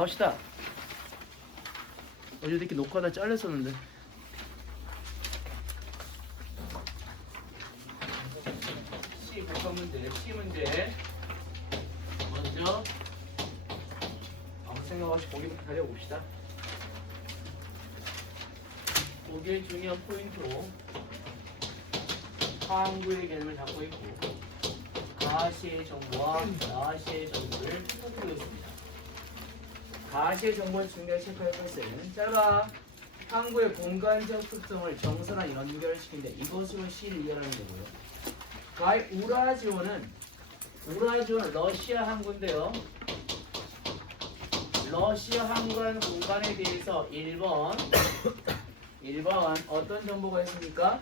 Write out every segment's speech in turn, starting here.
합시다. 어제 이렇게 녹화다 잘렸었는데. C 복합 문제, C 문제. 먼저 아무 생각 없이 보기부터 달려봅시다. 보기의 중요한 포인트로 항구의 개념을 잡고 있고 가시의 정보와 나시의 정보를 살피고 있습니다. 가시의 정보를 중요하게 체크할 것은 짧아 항구의 공간적 특성을 정선화 연결시킨다. 이것으로 C를 이해하는 거고요. 가의 우라지오는 러시아 항구인데요. 러시아 항구한 공간에 대해서 1번 어떤 정보가 있습니까?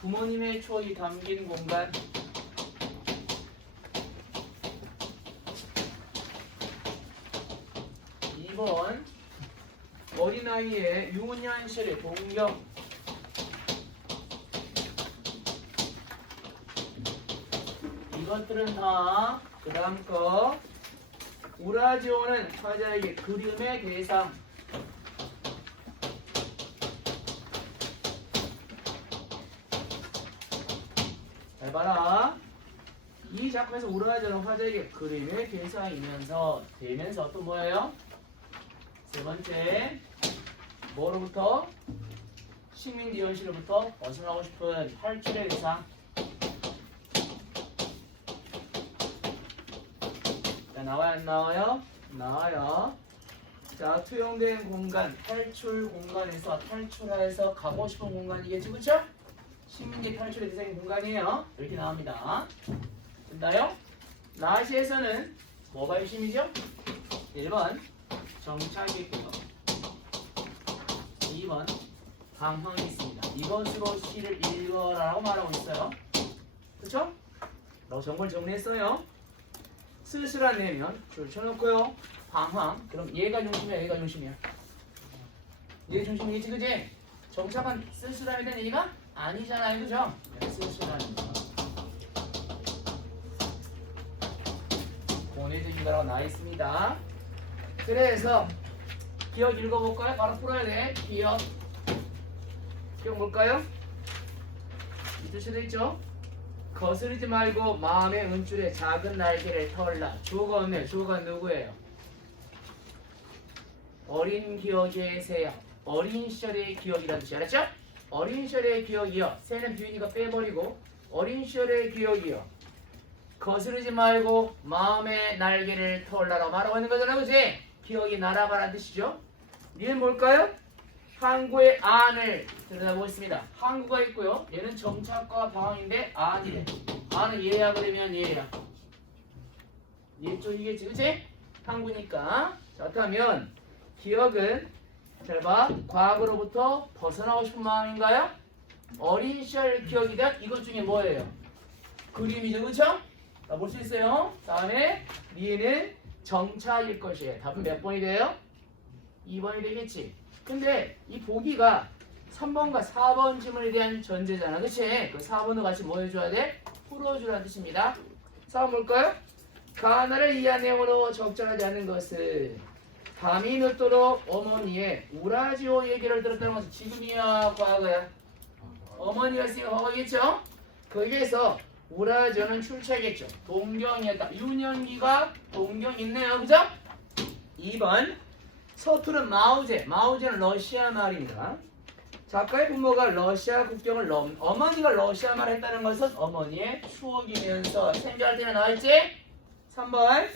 부모님의 추억이 담긴 공간. 2번 어린아이의 유년시의 동경. 이것들은 다 그 다음 거 우라지오는 화자에게 그림의 대상. 잘 봐라. 이 작품에서 우라지오는 화자에게 그림의 대상이면서 되면서 또 뭐예요? 세 번째 뭐로부터? 식민지 현실로부터 벗어나고 싶은 탈출의 대상. 자, 나와요 안 나와요? 나와요. 자, 투영된 공간, 탈출 공간에서 탈출해서 가고 싶은 공간이겠지, 그쵸? 식민지 탈출의 대상인 공간이에요. 이렇게 나옵니다. 된다요? 나시에서는 뭐가 핵심이죠? 1번 정착이겠고요. 2번 방황이 있습니다. 이것으로 C를 읽어라라고 말하고 있어요. 그쵸? 라고 정보를 정리했어요. 쓸쓸한 내면 줄 쳐놓고요. 방황. 그럼 얘가 중심이야, 얘가 중심이야. 얘 중심이겠지, 그지? 정착은 쓸쓸함에 대한 얘기가 아니잖아요, 그죠? 쓸쓸한 거. 보내드립니다라고 나와 있습니다. 그래서 기억 읽어볼까요? 바로 풀어야 돼. 기억 뭘까요? 이 뜻이 되있죠? 거스르지 말고 마음의 은줄에 작은 날개를 털라. 주어가 없네요. 주어가 누구예요? 어린 기억의 새요. 어린 시절의 기억이라는 뜻이 알았죠? 어린 시절의 기억이요. 새는 비유니까 빼버리고 어린 시절의 기억이요. 거스르지 말고 마음의 날개를 털라라고 말하고 있는 거잖아요. 그치? 기억이 날아가라는 뜻이죠. 얘는 뭘까요? 항구의 안을 들여다보겠습니다. 항구가 있고요. 얘는 정착과 방황인데 안이래. 안은 얘야 그러면 얘야. 얘 쪽이겠지, 그치? 항구니까. 자, 그렇다면 기억은 잘 봐. 과거로부터 벗어나고 싶은 마음인가요? 어린 시절 기억이란 이것 중에 뭐예요? 그림이죠, 그쵸? 자, 볼 수 있어요. 다음에 얘는 정착일 것이에요. 답은 몇 번이 돼요? 2번이 되겠지. 근데 이 보기가 3번과 4번 질문에 대한 전제잖아. 그치? 그 4번도 같이 뭐 해줘야 돼? 풀어주라는 뜻입니다. 4번 볼까요? 가나를 이해한 내용으로 적절하지 않은 것은 밤이 늦도록 어머니의 우라지오 얘기를 들었다는 것은 지금이야 과거야? 어머니가 있으니까 과거겠죠? 거기에서 우라지오는 출처겠죠. 동경이었다. 유년기가 동경 있네요. 그죠? 2번 서투른 마우제는 러시아 말입니다. 작가의 부모가 러시아 국경을 어머니가 러시아 말을 했다는 것은 어머니의 추억이면서 생각할 때는 나와있지? 3번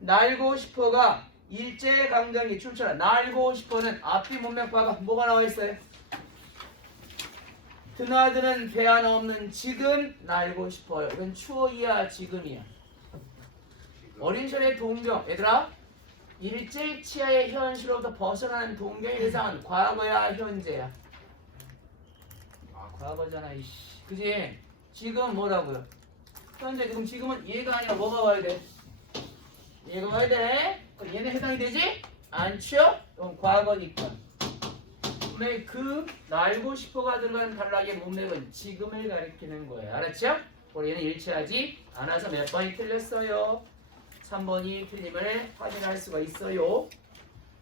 날고 싶어가 일제강점기 출처라. 날고 싶어는 앞뒤 문맥과가 뭐가 나와있어요? 드나드는 배 하나 없는 지금 날고 싶어요. 이건 추억이야 지금이야. 어린 시절의 동경. 얘들아 일제 치하의 현실로부터 벗어나는 동경의 대상은 과거야 현재야? 과거잖아 이씨. 그지? 지금 뭐라고요? 현재. 그럼 지금은 얘가 아니라 뭐가 와야 돼? 얘가 와야 돼? 그럼 얘네 해당이 되지? 않죠? 그럼 과거니까. 근데 그 날고 싶어가 들어간 단락의 문맥은 지금을 가리키는 거예요. 알았죠? 우리 얘는 일치하지 않아서 몇 번이 틀렸어요? 3번이 틀림을 확인할 수가 있어요.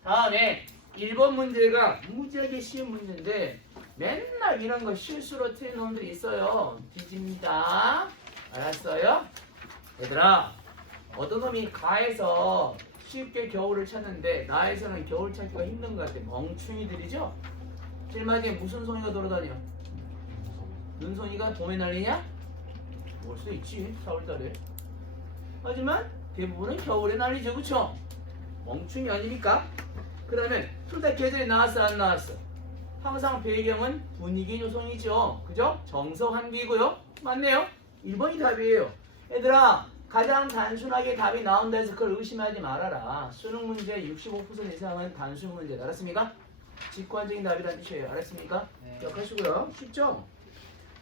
다음에 1번 문제가 무지하게 쉬운 문제인데 맨날 이런 거 실수로 틀린 놈들이 있어요. 뒤집니다. 알았어요? 얘들아, 어떤 놈이 가에서 쉽게 겨울을 찾는데 나에서는 겨울 찾기가 힘든 것 같아. 멍충이들이죠? 실마디에 무슨 송이가 돌아다녀? 눈송이가 봄에 날리냐? 올 수도 있지, 4월달에. 하지만 대부분은 겨울에 날리죠, 그쵸? 멍충이 아닙니까? 그 다음에 둘 다 계절이 나왔어, 안 나왔어? 항상 배경은 분위기 조성이죠, 그죠? 정서 환기고요. 맞네요. 1번이 답이에요. 얘들아, 가장 단순하게 답이 나온다 해서 그걸 의심하지 말아라. 수능 문제 65% 이상은 단순 문제다. 알았습니까? 직관적인 답이라는 뜻이에요. 알았습니까? 네. 기억하시고요. 쉽죠?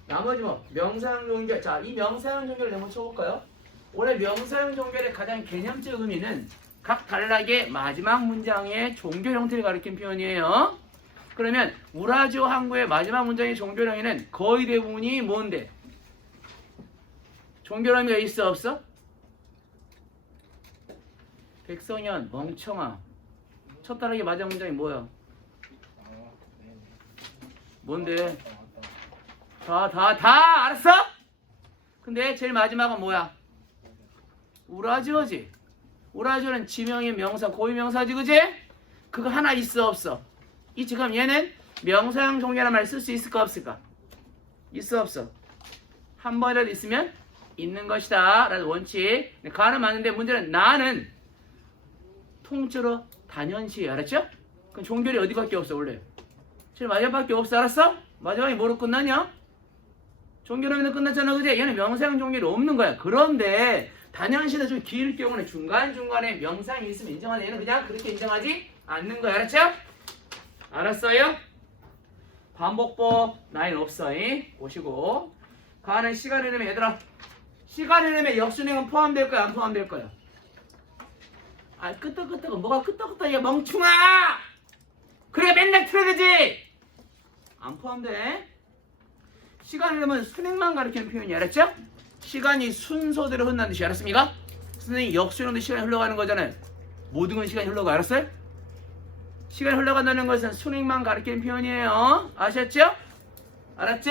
나머지 뭐 명사형 종결. 자, 이 명사형 종결을 한번 쳐볼까요? 원래 명사형 종결의 가장 개념적 의미는 각 단락의 마지막 문장의 종결 형태를 가리킨 표현이에요. 그러면 우라지오 항구의 마지막 문장의 종결형에는 거의 대부분이 뭔데? 종결 의미가 있어 없어? 백성현 멍청아. 첫 단락의 마지막 문장이 뭐야? 뭔데? 다 알았어? 근데 제일 마지막은 뭐야? 우라지오지. 우라지오는 지명인 명사, 고유명사지, 그지? 그거 하나 있어 없어? 이 지금 얘는 명사형 종결한 말 쓸 수 있을까 없을까? 있어 없어? 한 번이라도 있으면 있는 것이다 라는 원칙. 가는 맞는데 문제는 나는 통째로 단연시. 알았죠? 그럼 종결이 어디밖에 없어 원래? 제일 마지막밖에 없어. 알았어? 마지막에 뭐로 끝나냐? 종결하면 끝났잖아, 그지? 얘는 명사형 종결이 없는 거야. 그런데 단연시는 좀 길 경우는 중간중간에 명사형이 있으면 인정하는, 얘는 그냥 그렇게 인정하지 않는 거야. 알았죠? 알았어요? 반복법 나인 없어잉. 보시고 가는 시간 흐름에 얘들아, 시간 흐름에 역순행은 포함될 거야 안 포함될 거야? 아, 끄떡끄떡은 뭐가 끄떡끄떡이야 멍충아. 그래 맨날 틀어야 되지. 안 포함돼. 시간 흐름은 순행만 가리키는 표현이. 알았죠? 시간이 순서대로 흐른다는 뜻이. 알았습니까? 선생님이 역순행도 시간이 흘러가는 거잖아요. 모든 건 시간이 흘러가. 알았어요? 시간이 흘러간다는 것은 순행만 가리키는 표현이에요. 아셨죠? 알았지?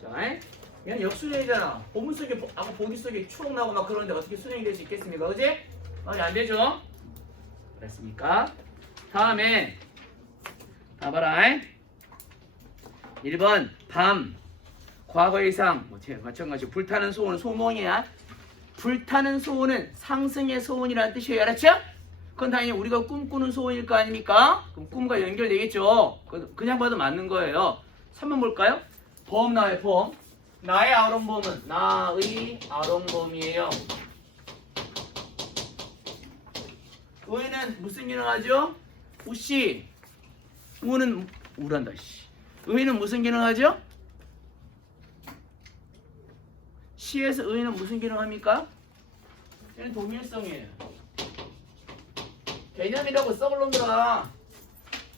자, 얘는 역순행이잖아. 보문 속에 하고 보기 속에 추억 나고 막 그러는데 어떻게 순행이 될 수 있겠습니까? 그지? 안 되죠? 알았습니까? 다음에 봐봐라. 1번 밤 과거의상 마찬가지. 불타는 소원은 소몽이야. 불타는 소원은 상승의 소원이라는 뜻이에요. 알았죠? 그건 당연히 우리가 꿈꾸는 소원일 거 아닙니까? 그럼 꿈과 연결되겠죠. 그냥 봐도 맞는 거예요. 3번 볼까요? 범 나와요. 범. 나의 아롱범은 나의 아롱범이에요. 의는 무슨 기능 하죠? 우씨. 우는 우란다. 씨. 의는 무슨 기능 하죠? 시에서 의는 무슨 기능 합니까? 얘는 동일성이에요. 개념이라고 썩을 놈들아.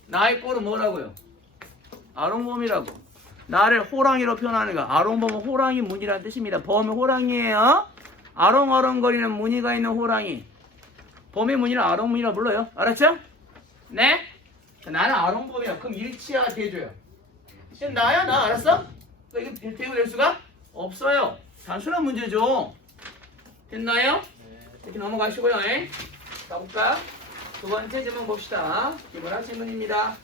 나의 꼴은 뭐라고요? 아롱범이라고. 나를 호랑이로 표현하는 거. 아롱범은 호랑이 무늬라는 뜻입니다. 범은 호랑이에요. 아롱아롱거리는 무늬가 있는 호랑이. 범의 무늬는 아롱무늬라 불러요. 알았죠? 네? 나는 아롱범이야. 그럼 일치야 대줘요. 지금 나야 나. 알았어? 이거 대고 될 수가 없어요. 단순한 문제죠. 됐나요? 이렇게 넘어가시고요. 가볼까? 두 번째 질문 봅시다. 기본학 질문입니다.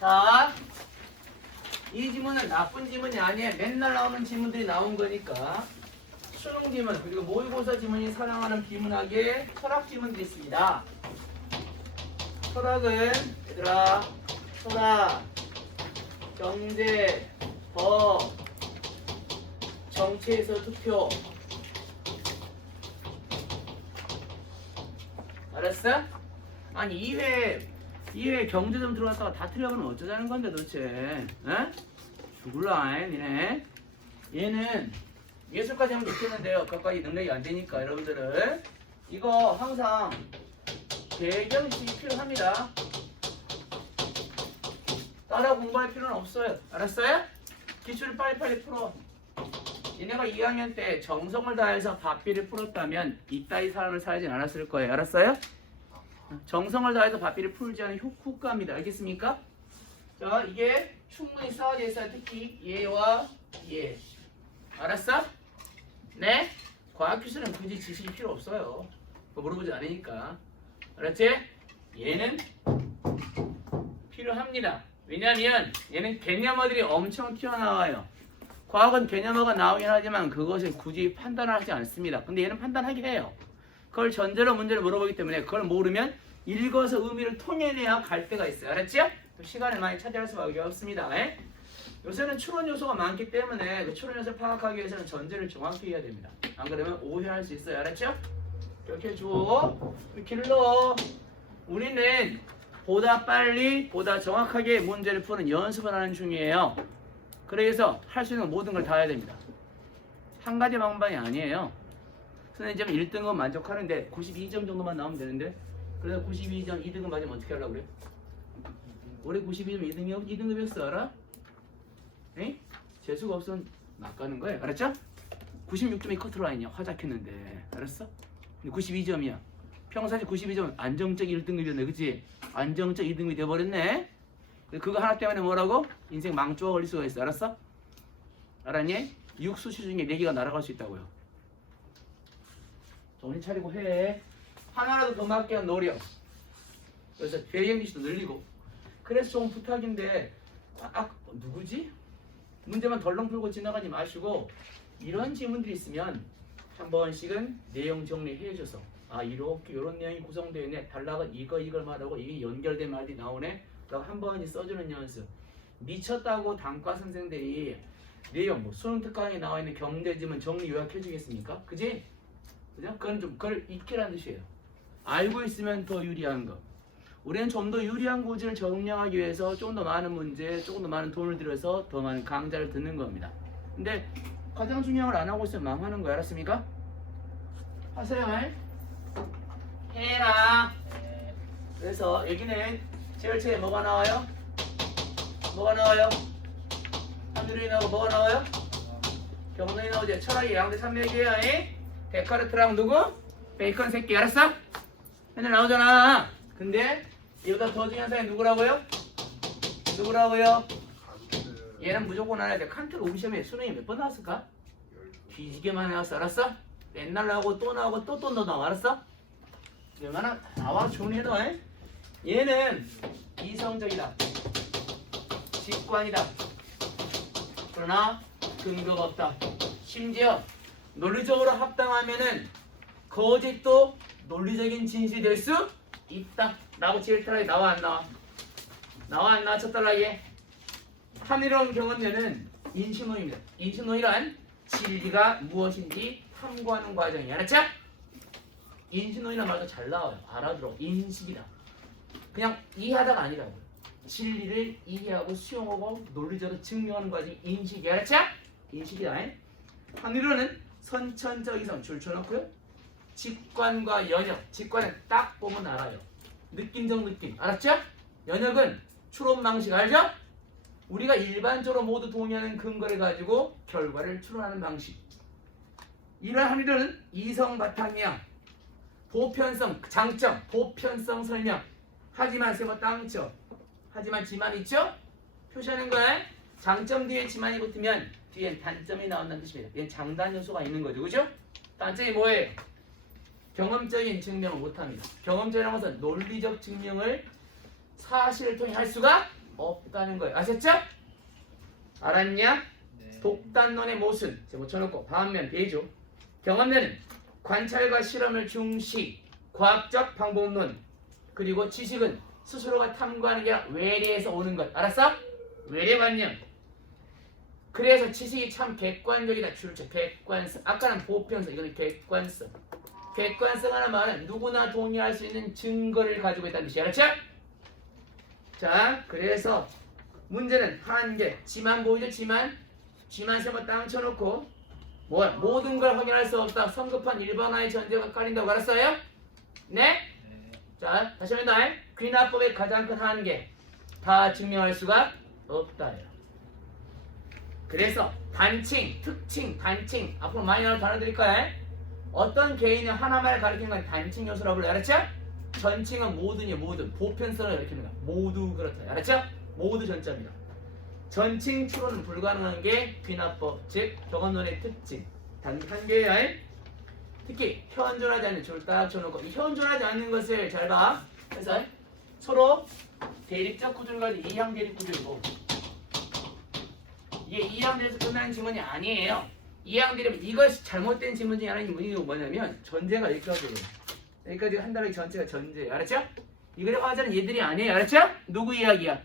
자, 이 질문은 나쁜 질문이 아니에요. 맨날 나오는 질문들이 나온 거니까. 수능 질문 그리고 모의고사 질문이 사랑하는 비문학의 철학 질문들이 있습니다. 철학은 얘들아, 철학, 경제, 법, 정치에서 투표. 알았어? 아니 2회 경제점 들어갔다가 다 틀려보면 어쩌자는 건데 도대체. 에? 죽을라 니네. 얘는 예술까지 하면 좋겠는데요. 그것까지 능력이 안 되니까 여러분들은 이거 항상 배경식이 필요합니다. 따라 공부할 필요는 없어요. 알았어요? 기출을 빨리빨리 풀어. 얘네가 2학년 때 정성을 다해서 밥비를 풀었다면 이따위 사람을 살진 않았을 거예요. 알았어요? 정성을 다해서 밥비를 풀지 않은 후과입니다. 알겠습니까? 자, 이게 충분히 쌓아져 있어요. 특히 얘와 얘. 알았어? 네? 과학기술은 굳이 지식이 필요 없어요. 그거 물어보지 않으니까. 알았지? 얘는 필요합니다. 왜냐면 얘는 개념어들이 엄청 튀어나와요. 과학은 개념어가 나오긴 하지만 그것을 굳이 판단을 하지 않습니다. 근데 얘는 판단하게 해요. 그걸 전제로 문제를 물어보기 때문에 그걸 모르면 읽어서 의미를 통해내야 갈 때가 있어요. 알았죠? 시간을 많이 차지할 수밖에 없습니다. 에? 요새는 추론 요소가 많기 때문에 그 추론 요소를 파악하기 위해서는 전제를 정확히 해야 됩니다. 안 그러면 오해할 수 있어요. 알았죠? 이렇게 줘. 길러. 우리는 보다 빨리, 보다 정확하게 문제를 푸는 연습을 하는 중이에요. 그래서 할 수 있는 모든 걸 다 해야 됩니다. 한 가지 방법이 아니에요. 선생님 1등은 만족하는데 92점 정도만 나오면 되는데 그래서 92점 2등급 맞으면 어떻게 하려고 그래? 올해 92점 2등급이었어 알아? 에? 재수가 없으면 막 가는 거예요. 알았죠? 96점이 커트라인이야. 화작했는데 알았어? 근데 92점이야. 평상시 92점 안정적 1등급이었네. 그치? 안정적 2등급이 돼버렸네. 그거 하나 때문에 뭐라고? 인생 망조가 걸릴 수가 있어. 알았어? 알았니? 6수시 중에 4개가 날아갈 수 있다고요. 정신 차리고 해. 하나라도 더 맞게 노력. 그래서 배경기시도 늘리고. 그래서 좀 부탁인데 누구지? 문제만 덜렁 풀고 지나가지 마시고 이런 질문들이 있으면 한 번씩은 내용 정리해줘서 이렇게 이런 내용이 구성되어 있네. 단락은 이걸 말하고 이게 연결된 말이 나오네. 라고 한 번씩 써주는 연습. 미쳤다고 단과 선생들이 내용 수능 특강에 나와 있는 경제지문 정리 요약해 주겠습니까? 그지? 그죠? 그걸 익히라는 뜻이에요. 알고 있으면 더 유리한 거. 우리는 좀 더 유리한 구질을 정리하기 위해서 조금 더 많은 문제, 조금 더 많은 돈을 들여서 더 많은 강좌를 듣는 겁니다. 근데 가장 중요한 걸 안 하고 있으면 망하는 거 알았습니까? 하세요. 해라. 그래서 여기는 제일체에 뭐가 나와요? 뭐가 나와요? 한줄이 나오고 뭐가 나와요? 경론이 나오지. 철학이 양대 산맥이에요. 데카르트랑 누구? 베이컨 새끼. 알았어? 맨날 나오잖아. 근데 이보다 더 중요한 사람이 누구라고요? 누구라고요? 얘는 무조건 알아야 돼. 칸트를 우리 시험에 수능이 몇 번 나왔을까? 뒤지게만 나왔어. 알았어? 맨날 나오고 또 나오고 또 나와. 알았어? 얼마나 나와 좋은 해도 얘는 이성적이다. 직관이다. 그러나 근거가 없다. 심지어 논리적으로 합당하면은 거짓도 논리적인 진실이 될 수 있다. 라고 질탈하게 나와 안 나와? 나와 안 나와? 첫달라게 함이로운 경험에는 인신론입니다. 인신론이란 진리가 무엇인지 탐구하는 과정이야. 알았죠? 인신론이란 말도 잘 나와요. 알아들어. 인식이다. 그냥 이해하다가 아니라고요. 진리를 이해하고 수용하고 논리적으로 증명하는 과정이 인식이야. 알았죠? 인식이다. 함이로는 선천적 이성 줄쳐놓고요. 직관과 연역. 직관은 딱 보면 알아요. 느낌적 느낌. 알았죠? 연역은 추론 방식. 알죠? 우리가 일반적으로 모두 동의하는 근거를 가지고 결과를 추론하는 방식. 이러한 함이로는 이성 바탕이야. 보편성, 장점, 보편성 설명. 하지만 세모 땅쳐. 하지만 지만 있죠? 표시하는 거야. 장점 뒤에 지만이 붙으면 뒤엔 단점이 나온다는 뜻입니다. 얘는 장단 요소가 있는 거죠. 그죠? 단점이 뭐예요? 경험적인 증명을 못합니다. 경험적이라는 것은 논리적 증명을 사실을 통해 할 수가 없다는 거예요. 아셨죠? 알았냐? 네. 독단론의 모순. 제가 붙여놓고 반면 대조. 경험론은 관찰과 실험을 중시. 과학적 방법론. 그리고 지식은 스스로가 탐구하는 게 아니라 외래에서 오는 것. 알았어? 외래관념. 그래서 지식이 참 객관적이다. 줄쳐. 객관성. 아까는 보편성. 이거는 객관성. 객관성 하는 말은 누구나 동의할 수 있는 증거를 가지고 있다는 뜻이야. 알았죠? 자, 그래서 문제는 한개. 지만 보이죠? 지만 세모 땅 쳐놓고 모든 걸 확인할 수 없다. 성급한 일반화의 전제가 깔린다고 알았어요? 네? 자, 다시 한번 귀납법의 가장 큰 한계. 다 증명할 수가 없다요. 그래서 단칭, 특칭, 단칭 앞으로 많이 나올 단어들일까요? 어떤 개인의 하나만을 가리키는 건 단칭 요소라고 불러요. 알았죠? 전칭은 모든이요, 모든. 보편성을 가리킵니다. 모두 그렇다. 알았죠? 모두 전자입니다. 전칭 추론은 불가능한 게 귀납법, 즉 경험론의 특징. 단 한 개예요. 특히 현존하지 않는 줄을 딱 쳐놓고 이 현존하지 않는 것을 잘 봐. 그래서 서로 대립적 구조를 가지고 이항 대립 구조이고 이게 이항 대립에서 끝나는 지문이 아니에요. 이항 대립 이것이 잘못된 지문 중에 하나인 문이 뭐냐면 전제가 여기까지예요. 여기까지 한 단어의 전체가 전제예요. 알았죠? 이거를 화제는 얘들이 아니에요. 알았죠? 누구 이야기야?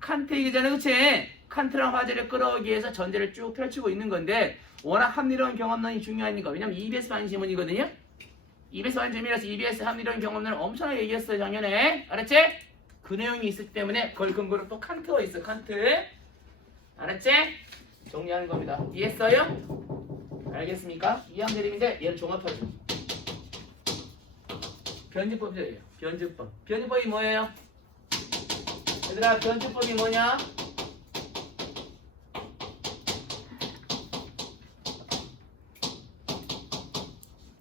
칸트 얘기잖아, 그치? 칸트랑 화제를 끌어오기 위해서 전제를 쭉 펼치고 있는 건데 워낙 합리론 경험론이 중요하니까. 왜냐면 EBS 반응 지문이거든요. EBS 반응 지문이라서 EBS 합리론 경험론을 엄청나게 얘기했어요 작년에. 알았지? 그 내용이 있었기 때문에 그걸 근거로 또 칸트가 있어. 칸트. 알았지? 정리하는 겁니다. 이해했어요? 알겠습니까? 이항 대립인데 얘를 종합하죠. 변증법이에요. 변증법. 변증법이 뭐예요? 얘들아, 변증법이 뭐냐?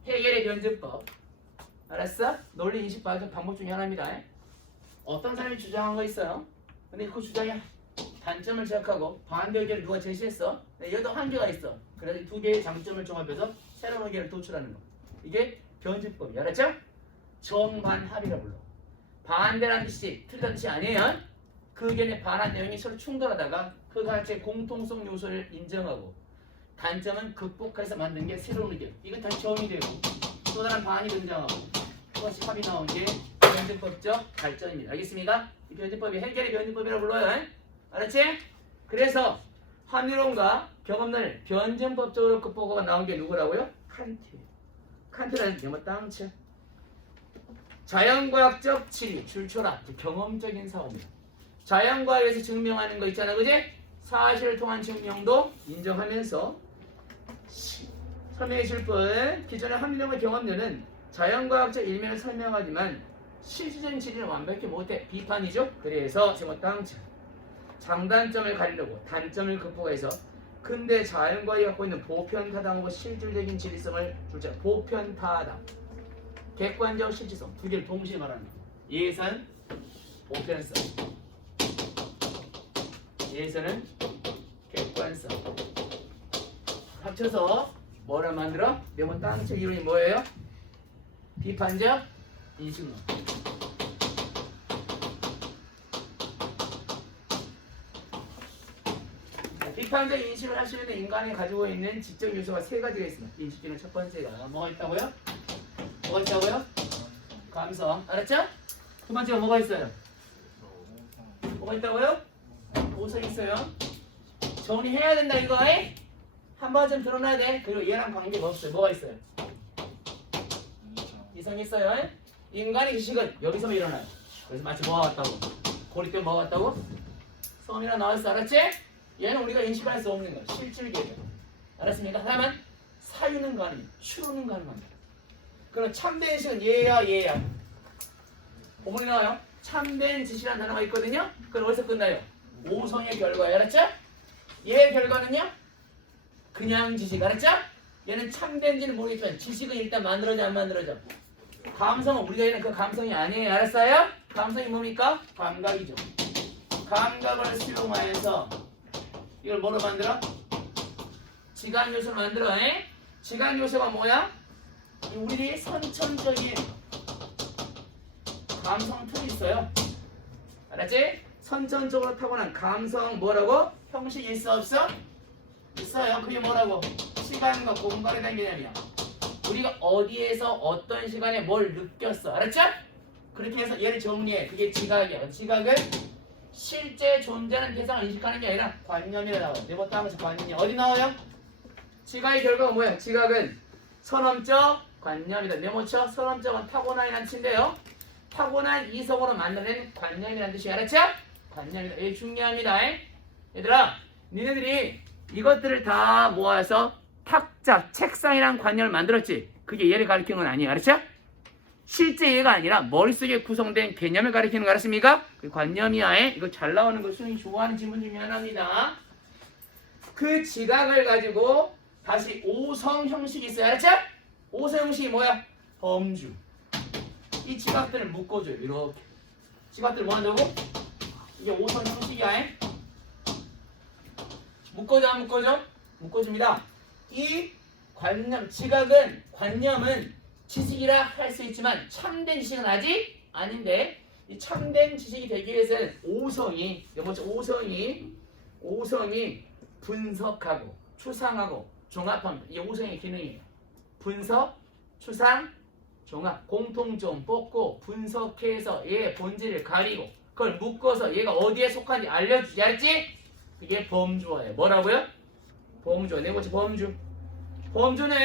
해결의 변증법. 알았어? 논리 인식 방법 중에 하나입니다. 어떤 사람이 주장한 거 있어요? 근데 그 주장이 단점을 지적하고 반대 의견을 누가 제시했어? 여기도 한계가 있어. 그래서 두 개의 장점을 종합해서 새로운 의견을 도출하는 거. 이게 변증법이야. 알았죠? 정반합이라 불러. 반대라는 뜻이 틀린 뜻이 아니에요. 그 의견에 반한 내용이 서로 충돌하다가 그 가치의 공통성 요소를 인정하고 단점은 극복해서 만든 게 새로운 의견. 이건 다시 정의되고 또 다른 반이 등장하고 그것이 합이 나온 게 변증법적 발전입니다. 알겠습니까? 이 변증법이 해결의 변증법이라고 불러요. 알았지? 그래서 합리론과 경험론을 변증법적으로 극복하고 나온 게 누구라고요? 칸트. 칸트는 영어 땅쳐. 자연과학적 진리, 출처라 경험적인 사고입니다. 자연과학에서 증명하는 거 있잖아, 그지? 사실을 통한 증명도 인정하면서 설명해 줄 뿐. 기존의 합리론과 경험론은 자연과학적 일면을 설명하지만 실질적인 진리는 완벽히 못해. 비판이죠. 그래서 제가 땅쳐. 장단점을 가리려고 단점을 극복해서 근대 자연과학이 갖고 있는 보편타당하고 실질적인 진리성을 줄자. 보편타당. 객관적 실질성 두 개를 동시에 말하는 거예요. 예선, 보편성. 예선은 객관성. 합쳐서 뭐를 만들어? 명문 땅체 이론이 뭐예요? 비판적 인식론. 비판적 인식을 할 수 있는 인간이 가지고 있는 지적 요소가 세 가지가 있습니다. 인식 중에 첫 번째가 뭐가 있다고요? 뭐가 있다고요? 감성. 알았죠? 두 번째가 뭐가 있어요? 뭐가 있다고요? 오성 있어요. 정리해야 된다 이거. 한 번쯤 드러나야 돼. 그리고 얘랑 관계가 없어요. 뭐가 있어요? 이성 있어요. 인간의 의식은 여기서만 일어나요. 그래서 마치 뭐가 같다고? 고립된 뭐가 같다고? 성이나 나왔어. 알았지? 얘는 우리가 인식할 수 없는 거. 실질계죠. 알았습니까? 다음은 사유는 가능해. 추론은 가능합니다. 그럼 참된 의식은 얘야. 본문에 나와요. 참된 지시라는 단어가 있거든요. 그건 어디서 끝나요? 오성의 결과예요. 알았죠? 얘의 결과는요? 그냥 지식. 알았죠? 얘는 참된지는 모르겠지만 지식은 일단 만들어져 안 만들어져? 감성은 우리가 얘는 그 감성이 아니에요. 알았어요? 감성이 뭡니까? 감각이죠. 감각을 수용하여서 이걸 뭐로 만들어? 지각 요소를 만들어. 지각 요소가 뭐야? 우리들이 선천적인 감성 틀이 있어요. 알았지? 선천적으로 타고난 감성 뭐라고? 형식이 있어 없어? 있어요. 그게 뭐라고? 시간과 공간에 대한 개념이야. 우리가 어디에서 어떤 시간에 뭘 느꼈어. 알았죠? 그렇게 해서 얘를 정리해. 그게 지각이야. 지각은 실제 존재하는 대상을 인식하는 게 아니라 관념이라 나와요. 네버 땅에서 관념이 어디 나와요? 지각의 결과가 뭐야? 지각은 선험적 관념이다. 네모쳐 선험적은 타고난이라는 뜻인데요. 타고난 이성으로 만들어낸 관념이라는 뜻이 알았죠? 관념이다. 이게 중요합니다. 얘들아, 니네들이 이것들을 다 모아서 탁자, 책상이란 관념을 만들었지. 그게 얘를 가리키는 건 아니에요. 알았죠? 실제 얘가 아니라 머릿속에 구성된 개념을 가리키는 거 알았습니까? 그 관념이야. 이거 잘 나오는 거 수능이 좋아하는 질문 중에 하나입니다. 그 지각을 가지고 다시 5성 형식이 있어요. 알았죠? 5성 형식이 뭐야? 범주. 이 지각들을 묶어줘요. 이렇게. 지각들을 뭐 한다고? 이게 5성 형식이야. 묶어줘 안 묶어줘? 묶어줍니다. 이 관념, 지각은, 관념은 지식이라 할 수 있지만 참된 지식은 아직 아닌데 이 참된 지식이 되기 위해서는 5성이, 여보죠? 5성이 분석하고 추상하고 종합하는 이 5성의 기능이에요. 분석, 추상, 종합, 공통점 뽑고 분석해서 얘의 본질을 가리고 그걸 묶어서 얘가 어디에 속한지 알려주지. 알았지? 그게 범주어예요. 뭐라고요? 범주어. 네 번째 범주. 범주는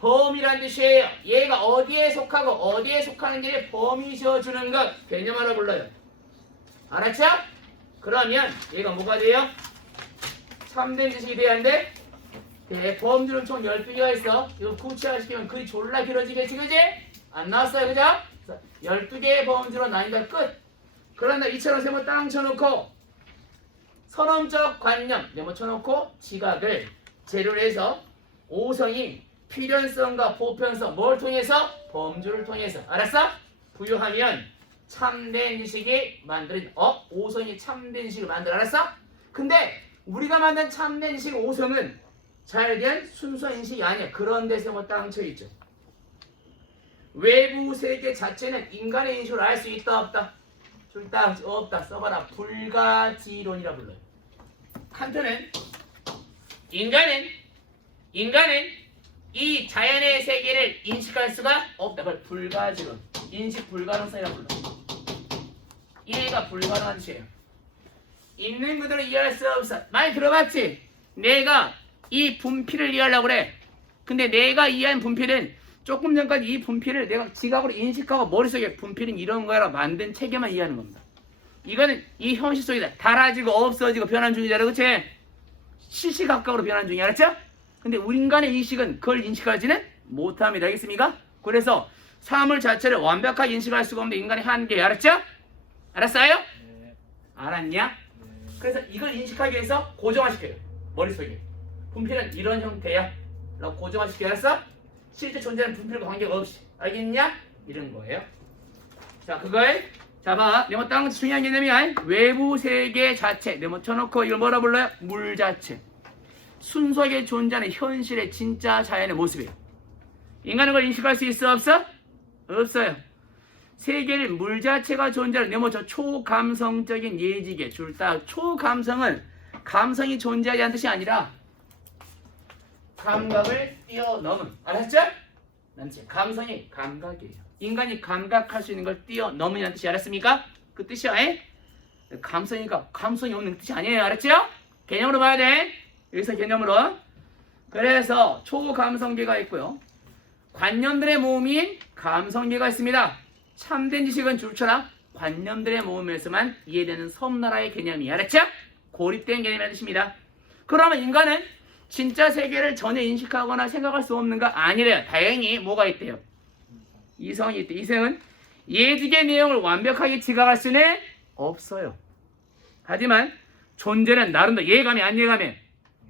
범이란 뜻이에요. 얘가 어디에 속하고 어디에 속하는지를 범위셔주는 것. 개념하라 불러요. 알았죠? 그러면 얘가 뭐가 돼요? 참된 지식이 돼야 하는데 범주는 총 12개가 있어. 이거 구체화시키면 글이 졸라 길어지겠지, 그지? 안 나왔어요, 그죠? 12개의 범주로 나뉜다, 끝. 그런데 이처럼 세모 땅 쳐놓고 선언적 관념 네모 쳐놓고 지각을 재료로 해서 5성이 필연성과 보편성 뭘 통해서? 범주를 통해서. 알았어? 부여하면 참된 지식이 만들어진 5성이 참된 지식을 만들어. 알았어? 근데 우리가 만든 참된 지식 5성은 잘된 순서 인식이 아니야. 그런 데서 뭐 땅 쳐있죠. 외부 세계 자체는 인간의 인식을 알 수 있다 없다? 줄다 없다. 써봐라. 불가지론이라 불러요. 칸트는 인간은 이 자연의 세계를 인식할 수가 없다. 그걸 불가지론, 인식 불가능성이라 불러. 이해가 불가능한 짓이에요. 있는 그대로 이해할 수 없어. 많이 들어봤지? 내가 이 분필을 이해하려고 그래. 근데 내가 이해한 분필은 조금 전까지 이 분필을 내가 지각으로 인식하고 머릿속에 분필은 이런 거라 만든 체계만 이해하는 겁니다. 이거는 이 현실 속이다. 달아지고 없어지고 변환 중이잖아. 그치? 시시각각으로 변환 중이야. 알았죠? 근데 우리 인간의 인식은 그걸 인식하지는 못합니다. 알겠습니까? 그래서 사물 자체를 완벽하게 인식할 수가 없는 인간의 한계. 알았죠? 알았어요? 네. 알았냐? 네. 그래서 이걸 인식하기 위해서 고정화시켜요. 머릿속에. 분필은 이런 형태야. 라고 고정화시켜요. 알았어? 실제 존재하는 분필과 관계가 없이. 알겠냐? 이런 거예요. 자, 그걸 봐. 네모 땅 중요한 개념이야. 외부 세계 자체. 네모 쳐놓고 이걸 뭐라 불러요? 물 자체. 순수하게 존재하는 현실의 진짜 자연의 모습이에요. 인간은 그걸 인식할 수 있어 없어? 없어요. 세계는 물 자체가 존재하는 네모 저 초감성적인 예지계. 줄다 초감성은 감성이 존재하지 않는 뜻이 아니라 감각을 뛰어넘은. 알았죠? 남지 감성이 감각이에요. 인간이 감각할 수 있는 걸 뛰어넘으라는 뜻이. 알았습니까? 그 뜻이야. 감성이니까 감성이 없는 뜻이 아니에요. 알았죠? 개념으로 봐야 돼. 여기서 개념으로. 그래서 초감성계가 있고요. 관념들의 모음인 감성계가 있습니다. 참된 지식은 줄쳐라 관념들의 모음에서만 이해되는 섬나라의 개념이. 알았죠? 고립된 개념이라는 뜻입니다. 그러면 인간은 진짜 세계를 전혀 인식하거나 생각할 수 없는가? 아니래요. 다행히 뭐가 있대요? 이성이 있대. 이성은 예지계 내용을 완벽하게 지각할 수는 없어요. 하지만 존재는 나름대로 예감이 안 예감해.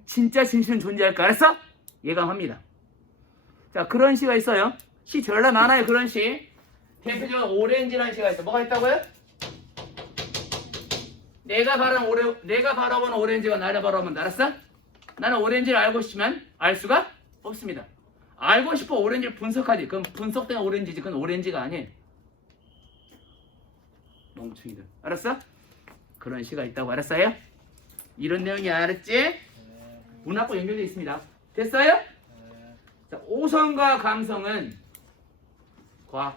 진짜 진실은 존재할까? 알았어? 예감합니다. 자, 그런 시가 있어요. 시 별로 많아요. 그런 시. 대표적으로 오렌지라는 시가 있어. 뭐가 있다고요? 내가 바라보는 오렌지가 나를 바라보면. 알았어? 나는 오렌지를 알고 싶지만 알 수가 없습니다. 알고 싶어 오렌지를 분석하지. 그럼 분석된 오렌지지. 그건 오렌지가 아니에요. 멍충이들. 알았어? 그런 시가 있다고. 알았어요? 이런 내용이. 알았지? 문학과 연결되어 있습니다. 됐어요? 자, 오성과 감성은 과학,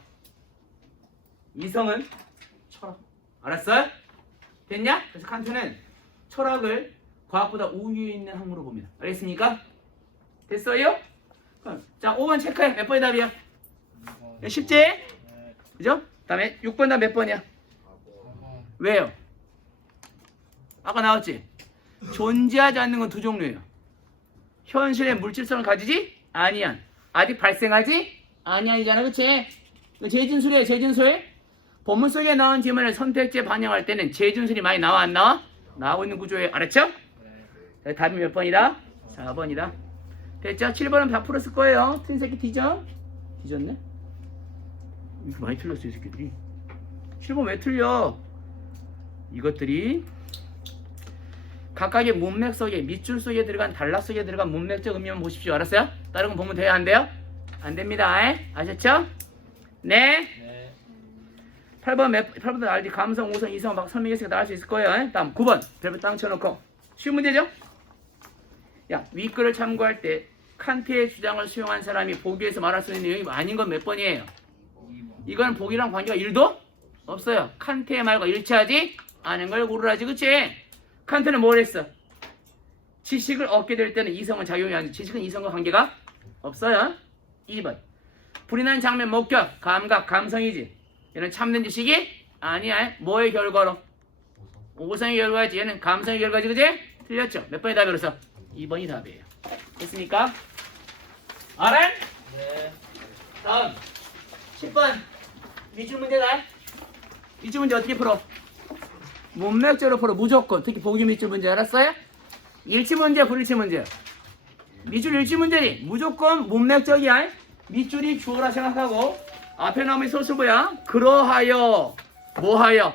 이성은 철학. 알았어요? 됐냐? 그래서 칸트는 철학을 과학보다 우위 있는 학문으로 봅니다. 알겠습니까? 됐어요? 자, 5번 체크해. 몇 번의 답이야? 쉽지? 그죠? 다음에 6번 답 몇 번이야? 왜요? 아까 나왔지? 존재하지 않는 건 두 종류예요. 현실의 물질성을 가지지 아니한, 아직 발생하지 아니한이잖아. 그치? 재진술이에요. 재진술. 본문 속에 나온 지문을 선택지에 반영할 때는 재진술이 많이 나와 안 나와? 나오고 있는 구조예요. 알았죠? 자, 답이 몇 번이다? 4번이다. 됐죠? 7번은 다 풀었을 거예요. 틀린 새끼 뒤져? 뒤졌네? 이거 많이 틀렸어 이 새끼들이. 7번 왜 틀려? 이것들이 각각의 문맥 속에 밑줄 속에 들어간 단락 속에 들어간 문맥적 의미만 보십시오. 알았어요? 다른 건 보면 돼요? 안 돼요? 안 됩니다. 아셨죠? 네. 8번 알지? 감성, 우성, 이성, 막 설명해서 나올 수 있을 거예요. 다음 9번 별표 땅 쳐놓고 쉬운 문제죠? 야, 윗글을 참고할 때 칸트의 주장을 수용한 사람이 보기에서 말할 수 있는 내용이 아닌 건 몇 번이에요? 이건 보기랑 관계가 1도 없어요. 칸트의 말과 일치하지 않은 걸 고르라지. 그치? 칸트는 뭘 했어? 지식을 얻게 될 때는 이성은 작용이 안 돼. 지식은 이성과 관계가 없어요. 2번 불이 난 장면 목격, 감각, 감성이지. 얘는 참된 지식이 아니야. 뭐의 결과로? 오성의 결과지. 얘는 감성의 결과지. 그치? 틀렸죠? 몇 번이 답이 그래서? 2번이 답이에요. 됐습니까? 알아? 네. 다음 10번 밑줄 문제다. 밑줄 문제 어떻게 풀어? 문맥적으로 풀어. 무조건. 특히 보기 밑줄 문제 알았어요? 일치 문제, 불일치 문제. 밑줄 일치 문제니 무조건 문맥적이야. 밑줄이 주어라 생각하고 앞에 나오는 소수 뭐야? 그러하여 뭐하여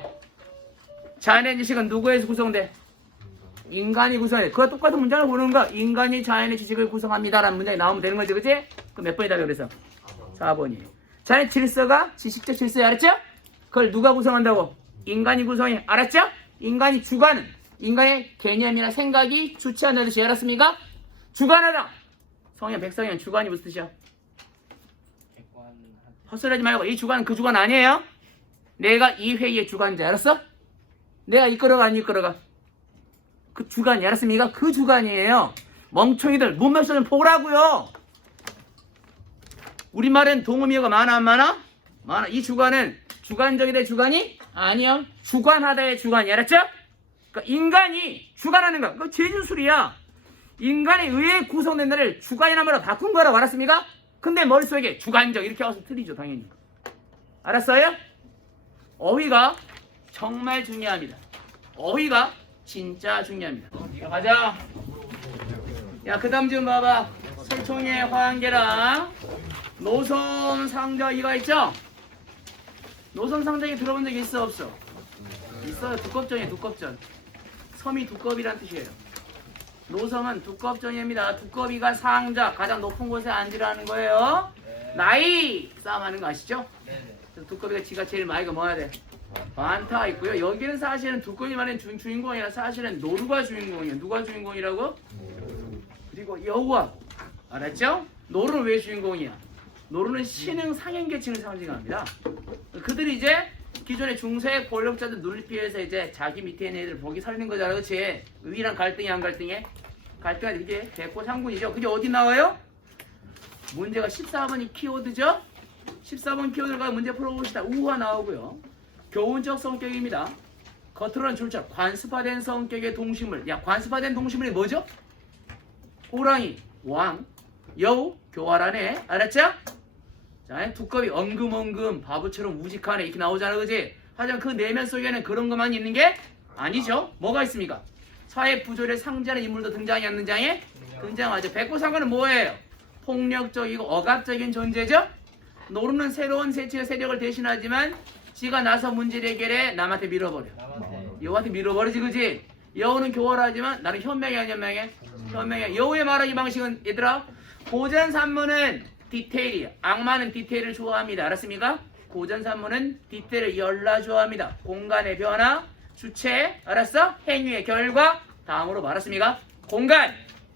자연의 지식은 누구에서 구성돼? 인간이 구성해. 그거 똑같은 문장을 보는 거. 인간이 자연의 지식을 구성합니다 라는 문장이 나오면 되는 거지. 그치? 그럼 몇 번이다 그래서? 4번이에요. 자연의 질서가 지식적 질서야. 알았죠? 그걸 누가 구성한다고? 인간이 구성해. 알았죠? 인간이 주관은 인간의 개념이나 생각이 주체한다는 뜻이 알았습니까? 주관하라. 성현 백성현 주관이 무슨 뜻이야? 헛소리하지 말고 이 주관은 그 주관 아니에요. 내가 이 회의의 주관인지 알았어? 내가 이끌어가 안 이끌어가? 그 주관이 알았습니까? 그 주관이에요. 멍청이들 문맥 좀 보라고요. 우리말엔 동음이어가 많아 안 많아? 많아. 이 주관은 주관적이다 주관이? 아니요. 주관하다의 주관이. 알았죠? 그러니까 인간이 주관하는 거. 그거 제주술이야. 인간에 의해 구성된 나를 주관이란 말로 바꾼 거라고. 알았습니까? 근데 머릿속에 주관적 이렇게 와서 틀리죠 당연히. 알았어요? 어휘가 정말 중요합니다. 어휘가 진짜 중요합니다. 자, 가자. 야, 그 다음 좀 봐봐. 설총의 화한계랑 노선 상자 이거 있죠? 노선 상자에 들어본 적 있어 없어? 있어요. 두껍전이에요. 두껍전. 섬이 두꺼비란 뜻이에요. 노섬은 두껍전입니다. 두꺼비가 상자 가장 높은 곳에 앉으라는 거예요. 나이 싸움하는 거 아시죠? 그래서 두꺼비가 지가 제일 많이가 뭐야 돼? 많다 있고요. 여기는 사실은 두꺼비만의 주인공이 아니라 사실은 노루가 주인공이에요. 누가 주인공이라고? 그리고 여우하고. 알았죠? 노루는 왜 주인공이야? 노루는 신흥 상행계층을 상징합니다. 그들이 이제 기존의 중세 권력자들 눈피해서 이제 자기 밑에 있는 애들 보기 살리는 거잖아. 그치? 위랑 갈등이 안 갈등해? 갈등이 이게 백호상군이죠. 그게 어디 나와요? 문제가 14번이 키워드죠? 14번 키워드가 문제 풀어봅시다. 우화 나오고요. 교훈적 성격입니다. 겉으로는 줄처럼 관습화된 성격의 동식물. 야, 관습화된 동식물이 뭐죠? 호랑이, 왕, 여우, 교활하네. 알았죠? 자, 두꺼비, 엉금엉금, 바보처럼 우직하네. 이렇게 나오잖아. 그지? 하지만 그 내면 속에는 그런 것만 있는 게 아니죠. 뭐가 있습니까? 사회 부조리를 상징하는 인물도 등장이 안 등장해? 등장하죠. 백호상관은 뭐예요? 폭력적이고 억압적인 존재죠? 노루는 새로운 세치의 세력을 대신하지만 지가 나서 문제를 해결해 남한테 밀어버려. 여우한테 밀어버리지. 그지? 여우는 교활하지만 나는 현명해 안 현명해? 현명해. 여우의 말하기 방식은 얘들아 고전산문은 디테일이야. 악마는 디테일을 좋아합니다. 알았습니까? 고전산문은 디테일을 열나 좋아합니다. 공간의 변화, 주체, 알았어? 행위의 결과, 다음으로 말았습니까? 공간,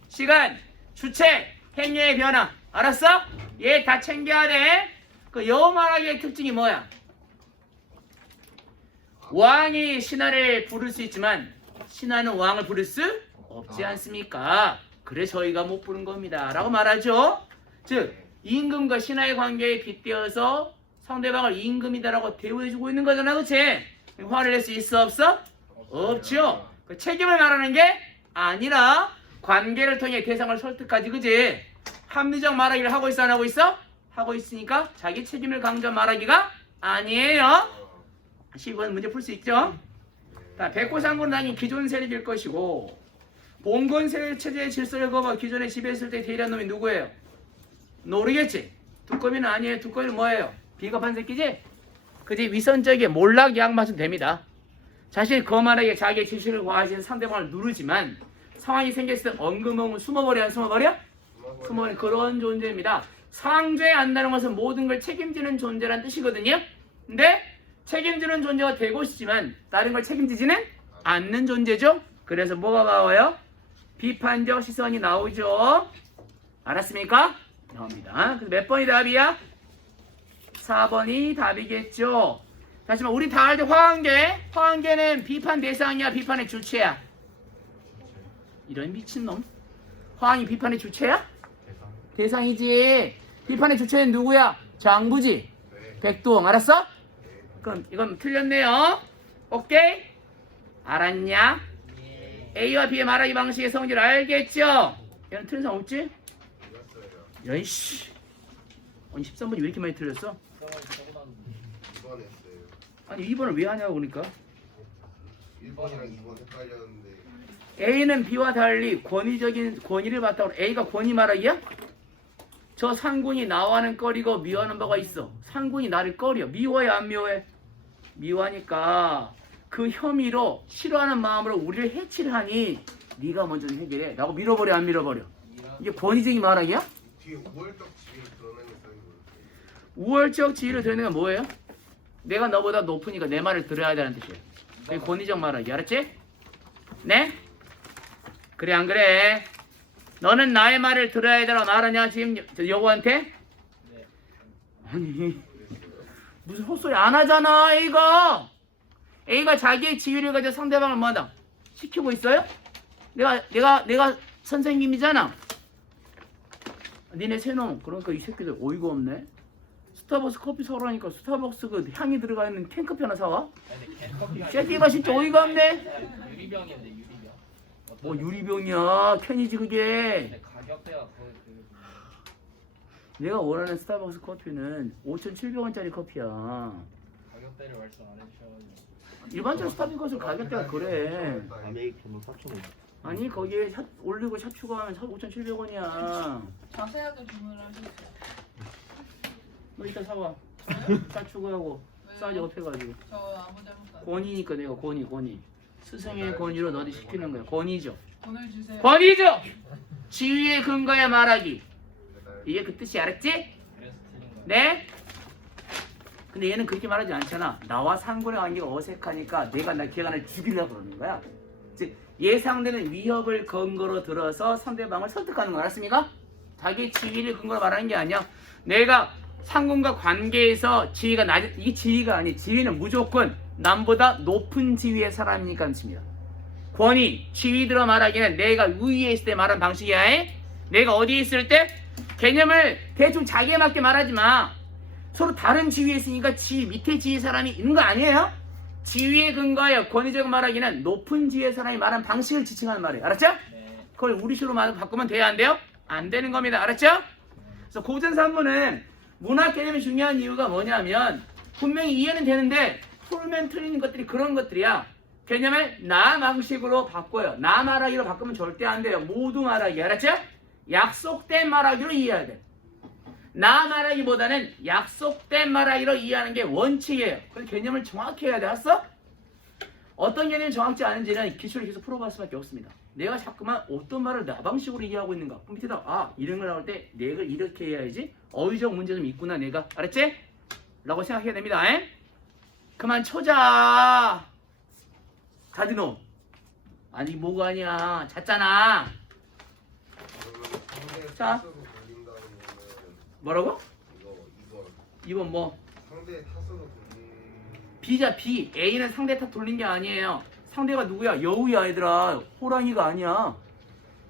시간, 주체, 행위의 변화, 알았어? 얘 다 챙겨야 돼. 그 여우 말하기의 특징이 뭐야? 왕이 신하를 부를 수 있지만 신하는 왕을 부를 수 없지 않습니까? 그래 저희가 못 부른 겁니다. 라고 말하죠. 즉 임금과 신하의 관계에 빗대어서 상대방을 임금이다라고 대우해주고 있는 거잖아. 그치? 화를 낼 수 있어 없어? 없죠. 그 책임을 말하는 게 아니라 관계를 통해 대상을 설득하지. 그치? 합리적 말하기를 하고 있어 안 하고 있어? 하고 있으니까 자기 책임을 강조한 말하기가 아니에요. 12번 문제 풀 수 있죠? 자, 백호상군 당연히 기존 세력일 것이고 봉건 세력 체제의 질서를 거부 기존에 지배했을 때 대리한 놈이 누구예요? 모르겠지? 두꺼비는 아니에요. 두꺼비는 뭐예요? 비겁한 새끼지? 그지? 위선적이게 몰락 양맞으면 됩니다. 자신이 거만하게 자기의 지시를 과하시는 상대방을 누르지만 상황이 생겼을 때 엉금엉금 숨어버려 안 숨어버려? 숨어버리는 그런 존재입니다. 상죄에 안다는 것은 모든 걸 책임지는 존재란 뜻이거든요. 근데 책임지는 존재가 되고 싶지만 다른 걸 책임지지는 않는 존재죠. 그래서 뭐가 나와요? 비판적 시선이 나오죠. 알았습니까? 나옵니다. 그래서 몇 번이 답이야? 4번이 답이겠죠. 하지만 우리 다 알죠. 화한계는 비판 대상이야, 비판의 주체야? 이런 미친놈. 화한이 비판의 주체야? 대상이지. 비판의 주체는 누구야? 장부지. 백두홍. 알았어? 그럼 이건 틀렸네요. 오케이? 알았냐? A와 B의 말하기 방식의 성질을 알겠죠? 얘는 틀린 사람 없지? 야이씨. 아니 13번이 왜 이렇게 많이 틀렸어? 2번 했어요. 아니 2번을 왜 하냐고 그러니까. 1번이랑 2번 헷갈렸는데 A는 B와 달리 권위적인 권위를 받다고. A가 권위 말하기야? 저 상군이 나와는 꺼리고 미워하는 바가 있어. 상군이 나를 꺼려. 미워해 안 미워해? 미워하니까 그 혐의로 싫어하는 마음으로 우리를 해치를 하니 네가 먼저 해결해 라고 밀어버려 안 밀어버려? 이게 권위적인 말하기야? 뒤에 우월적 지위를 드러내는 써있는 우월적 지위를 드러내는 건 뭐예요? 내가 너보다 높으니까 내 말을 들어야 되는 뜻이에요. 그게 권위적 말하기. 알았지? 네? 그래 안 그래? 너는 나의 말을 들어야 되라고 말하냐 지금 여보한테? 아니 무슨 헛소리 안 하잖아. A가 자기의 지위를 가지고 상대방을 뭐한다? 시키고 있어요? 내가 선생님이잖아. 니네 새놈. 그러니까 이 새끼들 어이가 없네. 스타벅스 커피 사오라니까 스타벅스 그 향이 들어가 있는 캔커피 하나 사와? 이 새끼가 진짜 어이가 없네. 유리병인데 유리병. 뭐 유리병이야. 캔이지 그게. 근데 가격대가 거의 내가 원하는 스타벅스 커피는 5,700원짜리 커피야. 가격대를 말씀 안 해주셔가지고. 일반적으로 스타벅스 가격대가 그래. 아메리카노 4,000원. 아니 거기에 샷 올리고 샷 추가하면 5,700원이야. 자세하게 주문을 하셨어요. 너 이따 사와. 샷 추가하고 싸지 업해가지고. 저 아무 잘못 안 권위니까 내가 권위. 스승의 권위로 너희 시키는 거야. 권위죠. 돈을 주세요. 권위죠. 지위의 근거에 말하기. 이게 그 뜻이 알았지? 그래서 틀린 거예요. 네? 근데 얘는 그렇게 말하지 않잖아. 나와 상군의 관계가 어색하니까 내가 나 기관을 죽이려고 그러는 거야. 즉 예상되는 위협을 근거로 들어서 상대방을 설득하는 거 알았습니까? 자기 지위를 근거로 말하는 게 아니야. 내가 상군과 관계에서 지위가 낮은, 이게 지위가 아니. 지위는 무조건 남보다 높은 지위의 사람이니까 합니다. 권위, 지위 들어 말하기는 내가 위에 있을 때 말하는 방식이야. 내가 어디에 있을 때 개념을 대충 자기에 맞게 말하지 마. 서로 다른 지위에 있으니까 지위 밑에 지위 사람이 있는 거 아니에요? 지위에 근거하여 권위적으로 말하기는 높은 지위의 사람이 말하는 방식을 지칭하는 말이에요. 알았죠? 네. 그걸 우리식으로 바꾸면 돼요? 안 돼요? 안 되는 겁니다. 알았죠? 그래서 고전 산문은 문학 개념이 중요한 이유가 뭐냐면 분명히 이해는 되는데 풀면 틀리는 것들이 그런 것들이야. 개념을 나 방식으로 바꿔요. 나 말하기로 바꾸면 절대 안 돼요. 모두 말하기. 알았죠? 약속된 말하기로 이해해야 돼. 나 말하기보다는 약속된 말하기로 이해하는 게 원칙이에요. 그래서 개념을 정확히 해야 돼. 알았어? 어떤 개념이 정확지 않은지는 기출을 계속 풀어볼 수밖에 없습니다. 내가 자꾸만 어떤 말을 나 방식으로 이해하고 있는가. 그럼 밑에다 이런 걸 나올 때 내가 이렇게 해야지. 어휘적 문제 좀 있구나 내가. 알았지? 라고 생각해야 됩니다. 그만 쳐자. 가디노. 아니 뭐가 아니야. 잤잖아. 그러면 상대 자. 타석으로 돌린다는 거는 뭐라고? 이거 이건 뭐? 상대 타석으로 돌린 B자 B. A는 상대 탓 돌린 게 아니에요. 상대가 누구야? 여우야 얘들아. 호랑이가 아니야.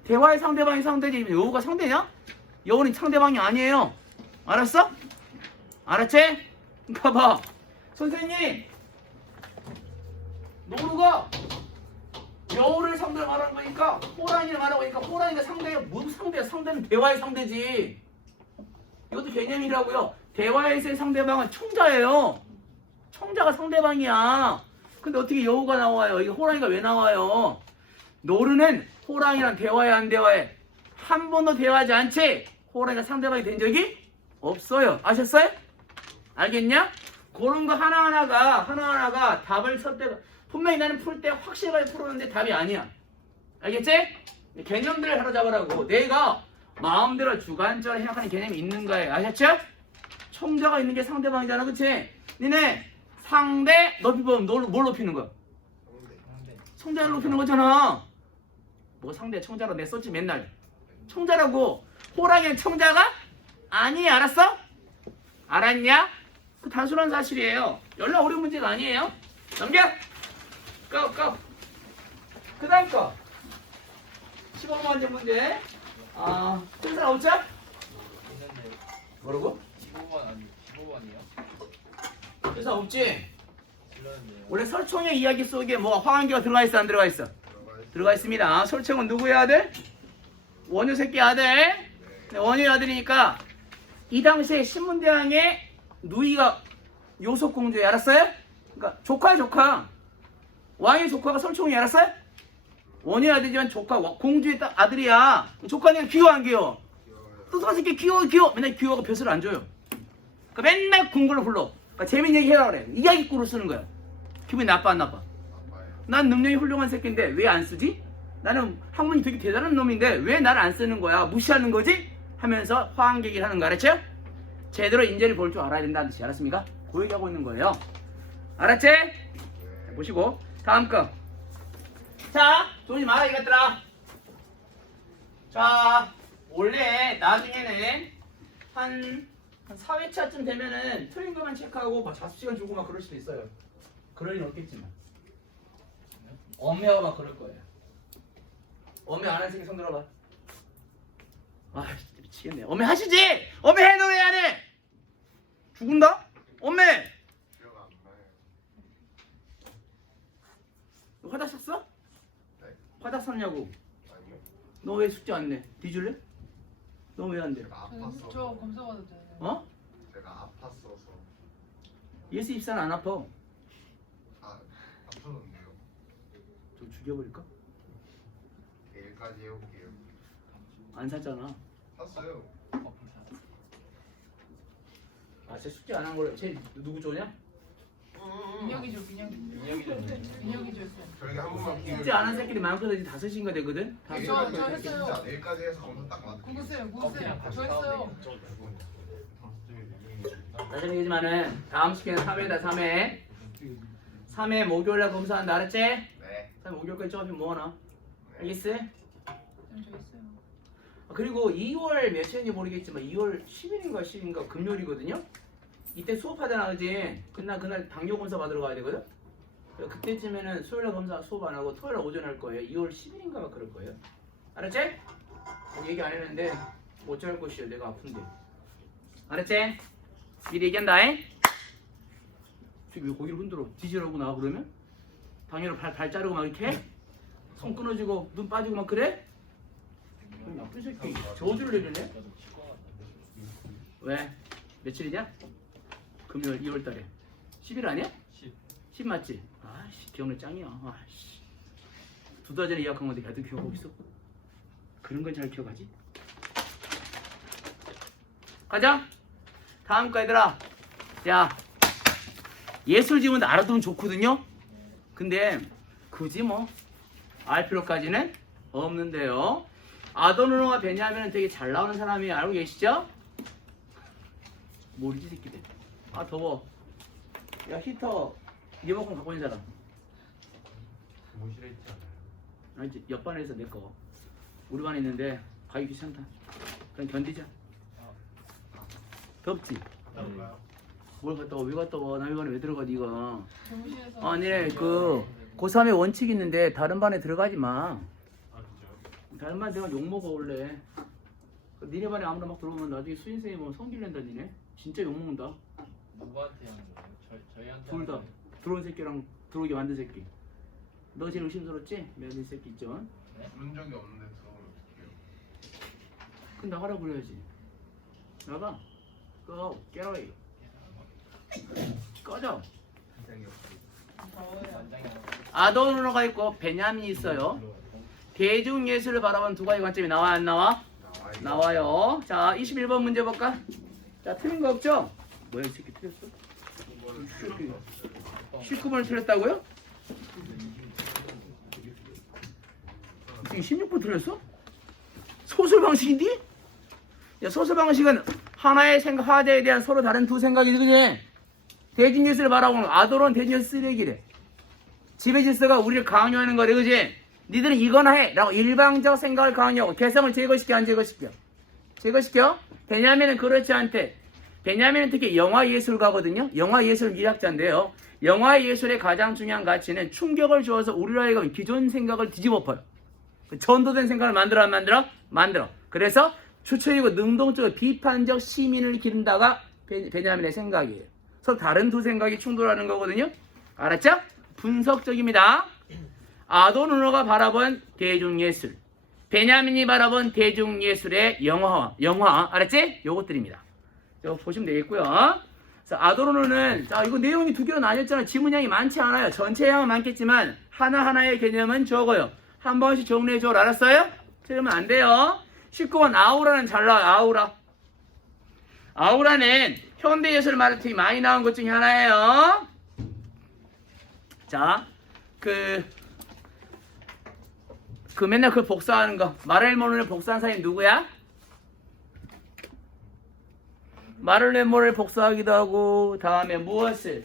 대화의 상대방이 상대지 여우가 상대냐? 여우는 상대방이 아니에요. 알았어? 알았지? 그러니까 봐. 선생님 노루가 여우를 상대로 말하는 거니까 호랑이를 말하고 있으니까 호랑이가 상대예요. 무슨 상대야? 상대는 대화의 상대지. 이것도 개념이라고요. 대화에서의 상대방은 청자예요. 청자가 상대방이야. 근데 어떻게 여우가 나와요? 이거 호랑이가 왜 나와요? 노르는 호랑이랑 대화해 안 대화해? 한 번도 대화하지 않지? 호랑이가 상대방이 된 적이 없어요. 아셨어요? 알겠냐? 그런 거 하나하나가 답을 칠 때 분명히 나는 풀 때 확실하게 풀었는데 답이 아니야. 알겠지? 개념들을 사로잡으라고. 내가 마음대로 주관적으로 생각하는 개념이 있는 거예요. 아셨죠? 청자가 있는 게 상대방이잖아. 그치? 니네 상대 높이 보면 뭘 높이는 거야? 상대. 상대. 청자를 높이는 거잖아. 뭐 상대 청자로 내 썼지 맨날. 청자라고. 호랑이는 청자가? 아니, 알았어? 알았냐? 그 단순한 사실이에요. 연락 어려운 문제가 아니에요. 넘겨. 고. 그 다음 거 15번째 문제. 뜻사 없죠? 있는데 뭐라고? 15번 아니 15번이요? 뜻사 없지? 질렀는데요. 원래 설총의 이야기 속에 뭐 화관계가 들어가 있어 안 들어가 있어? 들어가 있 들어가 있습니다. 설총은 누구의 아들? 원효 새끼 아들. 네, 원효의 아들이니까 이 당시에 신문대왕의 누이가 요속공주에 알았어요? 그러니까 조카야 조카. 왕의 조카가 설총이 알았어요? 원효의 아들이지만 조카 공주의 아들이야. 조카는 귀여워 안 귀여워? 귀여워요. 뜻사 새끼 귀여워. 맨날 귀여워가 벼슬을 안 줘요. 그러니까 맨날 궁궐로 불러. 그러니까 재밌는 얘기 해라 그래. 이야기구를 쓰는 거야. 기분이 나빠 안 나빠? 아빠예요. 난 능력이 훌륭한 새끼인데 왜 안 쓰지? 나는 학문이 되게 대단한 놈인데 왜 나를 안 쓰는 거야? 무시하는 거지? 하면서 화한계기를 하는 거 알았죠? 제대로 인재를 볼 줄 알아야 된다는 뜻이 알았습니까? 그 얘기하고 있는 거예요. 알았지? 네. 보시고 다음 거. 자, 돈이 많아 이것들아. 자, 원래 나중에는 한 4회차쯤 되면은 틀린 것만 체크하고 막 자습시간 주고 막 그럴 수도 있어요. 그럴 일은 없겠지만. 엄매가 막 그럴 거예요. 엄매 안 하는 새끼 손 들어봐. 아, 진짜 미치겠네. 엄매 하시지! 엄매 해, 너 왜 안 해? 죽은다? 엄매! 기억 안 나요. 너 화다 샀어? 네. 화다 샀냐고. 아니요. 너 왜 숙제 안 내? 뒤줄래? 너 왜 안 돼? 제가 저 아팠어. 검사 받아도 돼요. 어? 제가 아팠어서. 예수 입사는 안 아파. 아팠는데요. 좀 죽여버릴까? 내일까지 해올게요. 안 샀잖아. 샀어요. 커피 사. 아, 쟤 숙제 안 한 거래. 쟤 누구 쪼냐? 민혁이 줘, 민혁이. 민혁이 줬네. 민혁이 줬어. 저에게 한 번만 기회를. 숙제 안 한 새끼들이 많거든. 5시인가 되거든. 다 내일 저 까지 했어요. 진짜 내일까지 해서 검사 딱 맞. 구구세요, 커피랑 구구세요. 같이 저 했어요. 나중에 얘기지만은 다음 시간에 3회다 3회. 3회 목요일날 검사한다. 알았지? 네. 3회 목요일까지 조금 모아놔. 알겠어? 저 했어요. 그리고 2월 며칠인지 모르겠지만 2월 10일인가 10일인가 금요일이거든요. 이때 수업하잖아, 그지? 그날 당뇨 검사 받으러 가야 되거든. 그래서 그때쯤에는 수요일날 검사 수업 안 하고 토요일 오전에 할 거예요. 2월 10일인가 막 그럴 거예요. 알았지? 얘기 안 했는데 어쩔 것이요. 내가 아픈데. 알았지? 미리 얘기한다잉. 지금 왜 고기를 흔들어? 뒤지라고 나 그러면? 당뇨로 발 자르고 막 이렇게 해? 손 끊어지고 눈 빠지고 막 그래? 나쁜 새끼 저주를 내리네? 나도 치과 갔다. 왜? 며칠이냐? 금요일 2월 달에 10일 아니야? 10 맞지? 아씨 기억력 짱이야. 아씨 두 달 전에 예약한 건데 걔도 기억하고 있어? 그런 건 잘 기억하지? 가자. 다음 거 얘들아. 야 예술 지문 알아두면 좋거든요. 근데 굳이 뭐 알 필요까지는 없는데요. 아도르노가 베냐민은 되게 잘 나오는 사람이 알고 계시죠? 모르지 새끼들. 아 더워. 야 히터 리모컨 갖고 있는 사람. 교실에 있지 않아요? 아 이제 옆 반에서 내 거. 우리 반에 있는데 가기 귀찮다. 그냥 견디자. 덥지? 나올까요? 뭘 갔다 와? 왜 갔다 와? 남의 반에 왜 들어가 니가? 교무실에서. 아니 그 고3의 원칙이 있는데 다른 반에 들어가지 마. 아 진짜요? 다른 반 내가 욕먹어 원래. 니네 반에 아무나 막 들어오면 나중에 수인생이 뭐 성질 낸다 니네. 진짜 욕먹는다. 누구한테 하는 거예요? 저희한테. 둘 다. 하는 거예요? 들어온 새끼랑 들어오게 만든 새끼. 너 제일 의심스럽지? 며느리 새끼 있죠? 부른 적이 없는데 들어오면 어떡해요? 그럼 나가라 그래야지. 나가. Go. Get away. 꺼져. 생각이 없어요. 더워요. 완장이 안 아도르노가 있고 베냐민이 있어요. 대중예술을 바라본 두 가지 관점이 나와 안 나와? 나와요. 자 21번 문제 볼까? 자 틀린 거 없죠? 뭐야 이 새끼 틀렸어? 19번을 틀렸다고요? 지금 16번 틀렸어? 소설 방식인데? 야, 소설 방식은 하나의 생각, 화제에 대한 서로 다른 두 생각이지, 그지? 대중예술을 바라보는 아도로는 대중예술 쓰레기래. 지배 질서가 우리를 강요하는 거래, 그지? 니들은 이거나 해! 라고 일방적 생각을 강요하고 개성을 제거시켜, 안 제거시켜? 제거시켜? 베냐민은 그렇지 않대. 베냐민은 특히 영화예술가거든요. 영화예술 미학자인데요. 영화예술의 가장 중요한 가치는 충격을 주어서 우리로 하여금 기존 생각을 뒤집어엎어요. 전도된 생각을 만들어 안 만들어? 만들어. 그래서 추천이고 능동적으로 비판적 시민을 기른다가 베냐민의 생각이에요. 서로 다른 두 생각이 충돌하는 거거든요. 알았죠? 분석적입니다. 아도르노가 바라본 대중예술, 베냐민이 바라본 대중예술의 영화, 알았지? 요것들입니다. 이거 보시면 되겠고요. 자, 아도르노는 자 이거 내용이 두 개로 나뉘었잖아요. 지문량이 많지 않아요. 전체 양은 많겠지만 하나하나의 개념은 적어요. 한 번씩 정리해 줘. 알았어요? 틀리면 안 돼요. 19번 아우라는 잘 나와요. 아우라는 현대예술 말이 많이 나온 것 중에 하나예요. 자, 그 맨날 그 복사하는 거. 마를레모를 복사한 사람이 누구야? 마를레모를 복사하기도 하고 다음에 무엇을?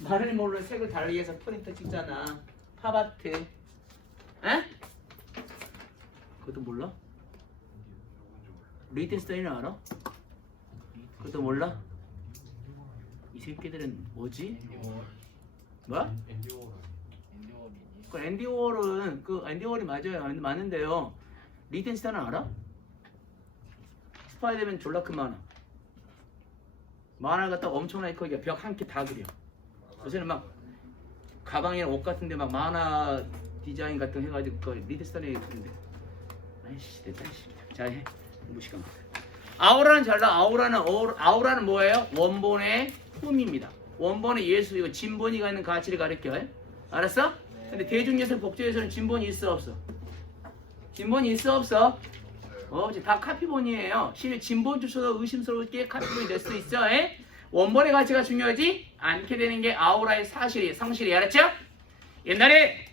마를레모를 색을 달리 해서 프린터 찍잖아. 팝아트. 에? 그것도 몰라? 리텐스타인을 알아? 그것도 몰라? 이 새끼들은 뭐지? 뭐? 앤디 워홀. 인디워리니. 그 앤디 워홀은 앤디 워홀이 맞아요. 맞는데요. 리텐스타인은 알아? 스파이더맨 졸라 큰 만화 갖다 엄청나게 크게 벽 한 개 다 그려. 요새는 막 가방이나 옷 같은데 막 만화 디자인 같은 거 해가지고 그 리텐스타인에 있는데. 아이씨 됐다. 자 해. 무시간. 아우라는 잘 나. 아우라는 뭐예요? 원본의 흠입니다. 원본의 예수 이거 진본이가 있는 가치를 가르쳐요. 알았어? 근데 대중예술 복제예술은 진본이 있어 없어? 진본이 있어 없어? 다 카피본이에요. 실제 진본조차도 의심스럽게 카피본이 될 수 있어. 에? 원본의 가치가 중요하지 않게 되는 게 아우라의 성실이 알았죠? 옛날에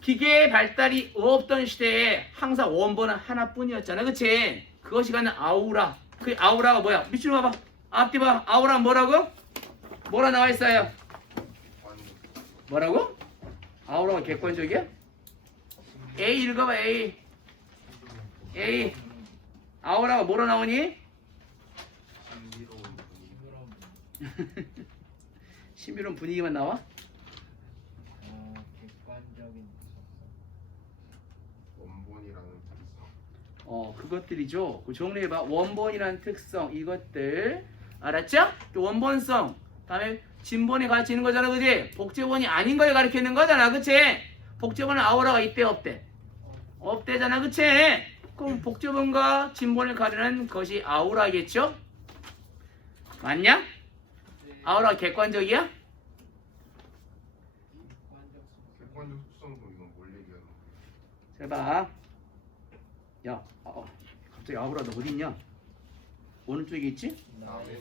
기계의 발달이 없던 시대에 항상 원본은 하나뿐이었잖아. 그치? 그것이 갖는 아우라. 그 아우라가 뭐야? 밑으로 봐봐. 앞뒤 봐. 아우라는 뭐라고? 뭐라 나와 있어요? 뭐라고? 아우라가 객관적이야? A 읽어봐. A. 아우라가 뭐로 나오니? 신비로운 분위기만 나와? 객관적인 원본이라는 특성. 그것들이죠. 그 정리해봐. 원본이라는 특성 이것들 알았죠? 또 원본성 다음에 진본이 가르치는 거잖아. 그지? 복제본이 아닌 걸 가르치는 거잖아. 그치? 복제본은 아우라가 있대 없대? 없대잖아. 그치? 그럼 복제본과 진본을 가르는 것이 아우라겠죠? 맞냐? 아우라가 객관적이야? 객관적 특성도 이건 뭘 얘기하는 거야? 잘 봐. 야, 갑자기 아우라 너 어디 있냐? 오른쪽에 있지?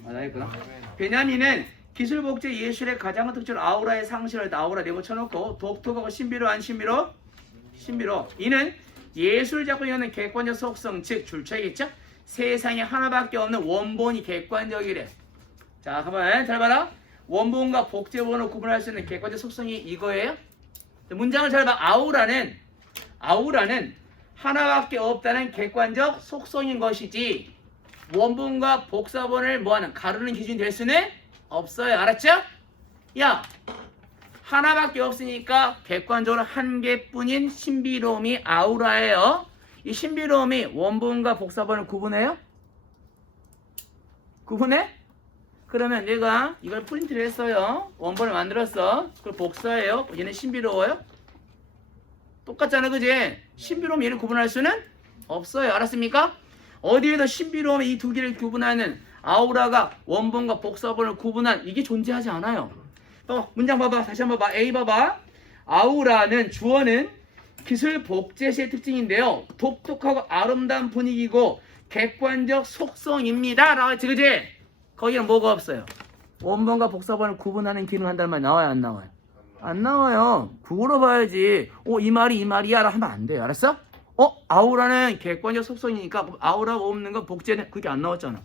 나 있구나. 베냐민은 기술 복제 예술의 가장 큰 특징은 아우라의 상실을 아우라 네모 쳐놓고 독특하고 신비로 안 신비로? 신비로. 이는 예술 작품이 갖는 객관적 속성 즉 줄차이겠죠? 세상에 하나밖에 없는 원본이 객관적이래. 자, 한번 잘 봐라. 원본과 복제본을 구분할 수 있는 객관적 속성이 이거예요. 문장을 잘 봐. 아우라는 하나밖에 없다는 객관적 속성인 것이지 원본과 복사본을 뭐하는 가르는 기준이 될 수는 없어요. 알았죠? 야, 하나밖에 없으니까 객관적으로 한 개뿐인 신비로움이 아우라예요. 이 신비로움이 원본과 복사본을 구분해요? 구분해? 그러면 내가 이걸 프린트를 했어요. 원본을 만들었어. 그걸 복사해요. 얘는 신비로워요? 똑같잖아. 그지? 신비로움 얘를 구분할 수는 없어요. 알았습니까? 어디에도 신비로움의 이 두 개를 구분하는 아우라가 원본과 복사본을 구분한 이게 존재하지 않아요. 또 문장 봐봐. 다시 한번 봐. A 봐봐. 아우라는 주어는 기술 복제시의 특징인데요. 독특하고 아름다운 분위기고 객관적 속성입니다. 나왔지, 그지? 거기는 뭐가 없어요. 원본과 복사본을 구분하는 기능한다는 말 나와요, 안 나와요? 안 나와요. 국어로 봐야지. 이 말이 이 말이야 하면 안 돼요. 알았어? 아우라는 객관적 속성이니까 아우라가 없는 건 복제는 그게 안 나왔잖아.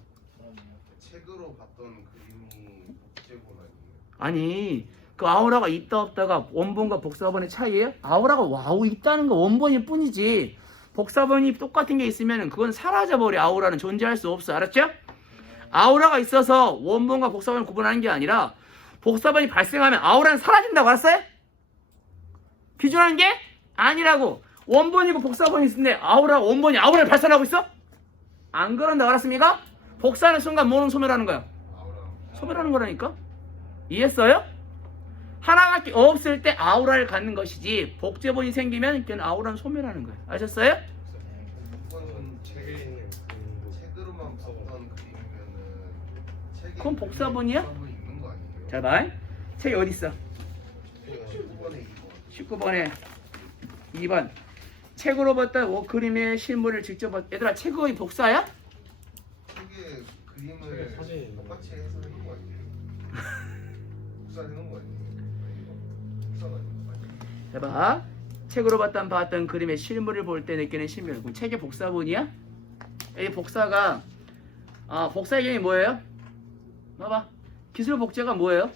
책으로 봤던 그림이 복제본 아니에요? 아니, 그 아우라가 있다 없다가 원본과 복사본의 차이예요? 아우라가 와우 있다는 거 원본일 뿐이지. 복사본이 똑같은 게 있으면 그건 사라져버려. 아우라는 존재할 수 없어. 알았죠? 아우라가 있어서 원본과 복사본을 구분하는 게 아니라 복사본이 발생하면 아우라는 사라진다고. 알았어요? 기준하는 게 아니라고. 원본이고 복사본이 있는데 원본이 아우라를 발산하고 있어? 안 그런다고. 알았습니까? 복사하는 순간 뭐는 소멸하는 거야? 소멸하는 거라니까. 이해했어요? 하나밖에 없을 때 아우라를 갖는 것이지 복제본이 생기면 그냥 아우라는 소멸하는 거예요. 아셨어요? 이거는 책으로만 봤던 그림이면은 책에 그건 복사본이야? 복사본이 있는 거 아니에요? 잘 봐. 책이 어디 있어? 19번에 2번. 19번에 2번. 책으로 봤다 그림의 실물을 직접 봤다. 얘들아, 책의 복사야? 책에 그림을 똑같이 해서 하는 거 아니에요? 복사하는 거 아니에요? 복사가 아닌 거 아니에요? 해봐. 책으로 봤던 그림의 실물을 볼 때 느끼는 신비를. 그럼 책의 복사본이야? 이 복사가 복사의 개념이 뭐예요? 봐봐. 기술 복제가 뭐예요?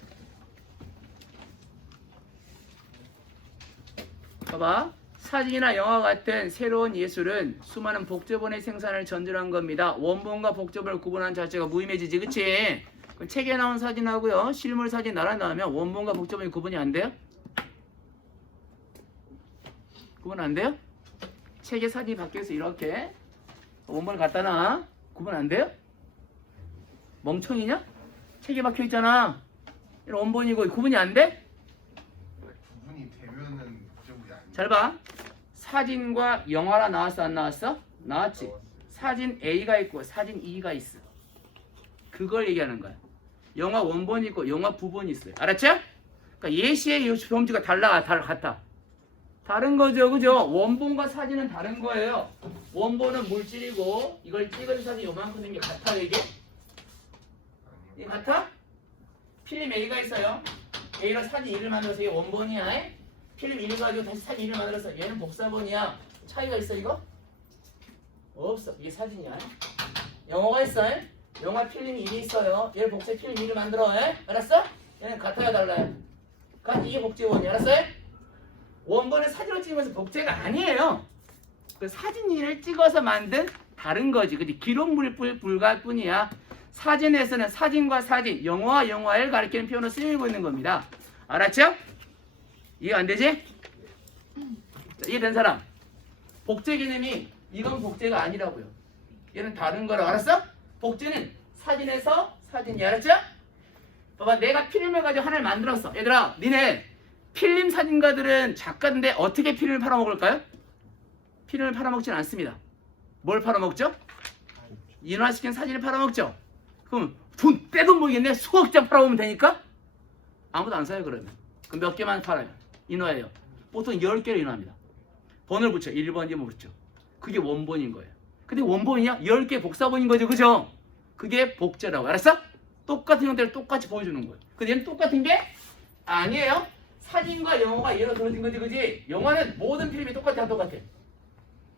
봐봐. 사진이나 영화 같은 새로운 예술은 수많은 복제본의 생산을 전제한 겁니다. 원본과 복제본을 구분하는 자체가 무의미해지지, 그치? 그럼 책에 나온 사진하고요, 실물 사진 나란히 나오면 원본과 복제본이 구분이 안 돼요? 구분 안 돼요? 책의 사진이 바뀌어서 이렇게 원본을 갖다 놔. 구분 안 돼요? 멍청이냐? 책에 박혀 있잖아. 이런 원본이고 구분이 안 돼? 구분이 되면은 복제본이 아니에요? 잘 봐. 사진과 영화라 나왔어, 안 나왔어? 나왔지. 사진 A가 있고 사진 E가 있어. 그걸 얘기하는 거야. 영화 원본이 있고 영화 부본이 있어요. 알았죠? 그러니까 예시의 이 범주가 같아. 다른 거죠, 그죠? 원본과 사진은 다른 거예요. 원본은 물질이고 이걸 찍은 사진 요만큼 된 게 같아. 이게 같아? 필름 A가 있어요. A가 사진 2를 만들어서 이게 원본이야. 필름 1을 가지고 다시 사진 2를 만들어서 얘는 복사본이야. 차이가 있어 이거? 없어. 이게 사진이야. 영어가 있어. 영화 필름이 1이 있어요. 얘를 복사 필름 2를 만들어. 알았어? 얘는 같아야 달라요. 그러니까 이게 복제본이야. 알았어요? 원본은 사진을 찍으면서 복제가 아니에요. 그 사진 2를 찍어서 만든 다른 거지. 근데 기록물 불가할 뿐이야. 사진에서는 사진과 사진, 영화와 영화를 가리키는 표현으로 쓰이고 있는 겁니다. 알았죠? 이해 안 되지? 자, 이해된 사람? 복제 개념이 이건 복제가 아니라고요. 얘는 다른 거라고. 알았어? 복제는 사진에서 사진이. 알았죠? 봐봐, 내가 필름을 가지고 하나를 만들었어. 얘들아, 니네 필름 사진가들은 작가인데 어떻게 필름을 팔아먹을까요? 필름을 팔아먹지는 않습니다. 뭘 팔아먹죠? 인화시킨 사진을 팔아먹죠. 그럼 떼돈 모이겠네. 수억 장 팔아오면 되니까 아무도 안 사요. 그러면 그럼 몇 개만 팔아요. 인화예요. 보통 10개를 인화합니다. 번호를 붙여. 1번, 2번 붙여. 그게 원본인 거예요. 근데 원본이냐? 10개 복사본인 거죠. 그죠? 그게 복제라고. 알았어? 똑같은 형태를 똑같이 보여주는 거예요. 근데 얘는 똑같은 게 아니에요. 사진과 영화가 예로 들어진 거지. 그지? 영화는 모든 필름이 똑같아.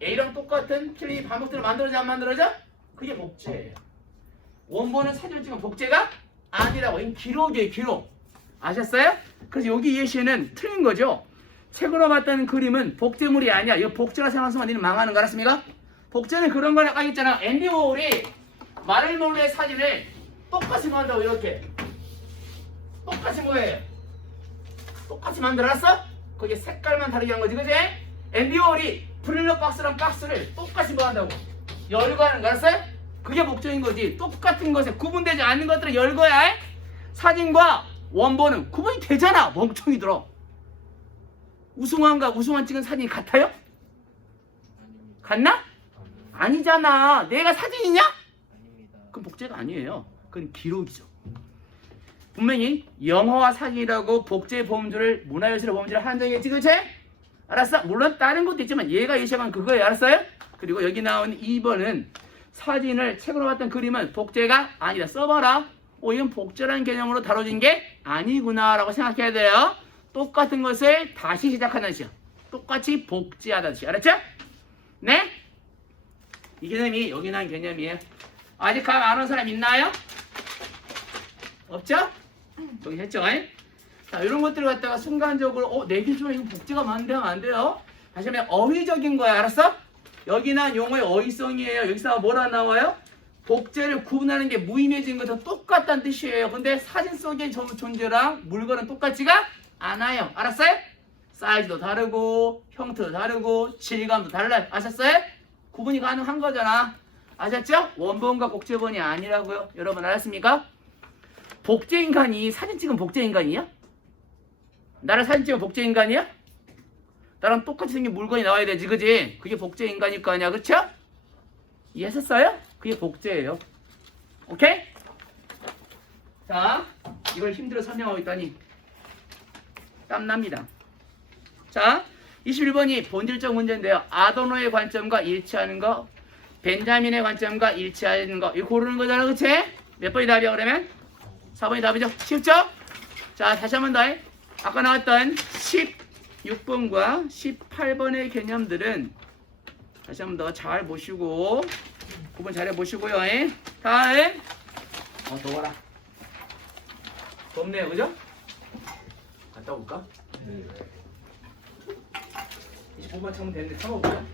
A랑 똑같은 필름이 반복적으로 만들어져 안 만들어져? 그게 복제예요. 원본은 사진을 찍으면 복제가 아니라고. 이건 기록이에요. 기록. 아셨어요? 그래서 여기 예시는 틀린 거죠. 책으로 봤다는 그림은 복제물이 아니야. 이거 복제가 생각하면 니는 망하는 거 알았습니까? 복제는 그런 거라고 했잖아. 앤디 워홀이 마릴 몰레의 사진을 똑같이 만든다고. 이렇게 똑같이 뭐예요? 똑같이 만들어놨어? 거기에 색깔만 다르게 한 거지. 그지? 앤디 워홀이 브릴러 박스랑 박스를 똑같이 뭐 한다고? 열거하는 거 알았어요? 그게 복제인 거지. 똑같은 것에 구분되지 않는 것들을 열거야. 사진과 원본은 구분이 되잖아. 멍청이 들어. 우승환과 우승환 찍은 사진이 같아요? 같나? 아니잖아. 내가 사진이냐? 아닙니다. 그건 복제가 아니에요. 그건 기록이죠. 분명히 영어와 사진이라고 복제 보험주를 문화예술의 보험주를 한정했지, 그치? 알았어? 물론 다른 것도 있지만 얘가 예시한 그거예요. 알았어요? 그리고 여기 나온 2번은 사진을 책으로 봤던 그림은 복제가 아니다. 써봐라. 이건 복제라는 개념으로 다뤄진 게 아니구나 라고 생각해야 돼요. 똑같은 것을 다시 시작하는 시야. 똑같이 복제하다는 시야. 알았죠? 네? 이 개념이 여기 나온 개념이에요. 아직 감 안 온 사람 있나요? 없죠? 저기 했죠? 자, 이런 것들을 갖다가 순간적으로 내 기준에 이거 복제가 많은데 하면 안 돼요. 다시 한번 어휘적인 거야. 알았어? 여기 난 용어의 어휘성이에요. 여기서 뭐라 나와요? 복제를 구분하는 게 무의미해진 것과 똑같다는 뜻이에요. 근데 사진 속의 존재랑 물건은 똑같지가 않아요. 알았어요? 사이즈도 다르고 형태도 다르고 질감도 달라요. 아셨어요? 구분이 가능한 거잖아. 아셨죠? 원본과 복제본이 아니라고요. 여러분 알았습니까? 복제인간이 사진 찍은 복제인간이야? 나를 사진 찍은 복제인간이야? 나랑 똑같이 생긴 물건이 나와야 되지, 그지? 그게 복제인간일 거 아니야, 그쵸? 이해하셨어요? 그게 복제예요. 오케이? 자, 이걸 힘들어 설명하고 있다니 땀납니다. 자, 21번이 본질적 문제인데요. 아도노의 관점과 일치하는 거, 벤자민의 관점과 일치하는 거, 이거 고르는 거잖아, 그치? 몇 번이 답이야, 그러면? 4번이 답이죠? 쉽죠? 자, 다시 한 번 더 해. 아까 나왔던 16번과 18번의 개념들은 다시 한 번 더 잘 보시고 구분 잘 해보시고요. 다음 더 와라. 덥네요, 그죠? 갔다 올까? 25번 참으면 되는데 참아볼까?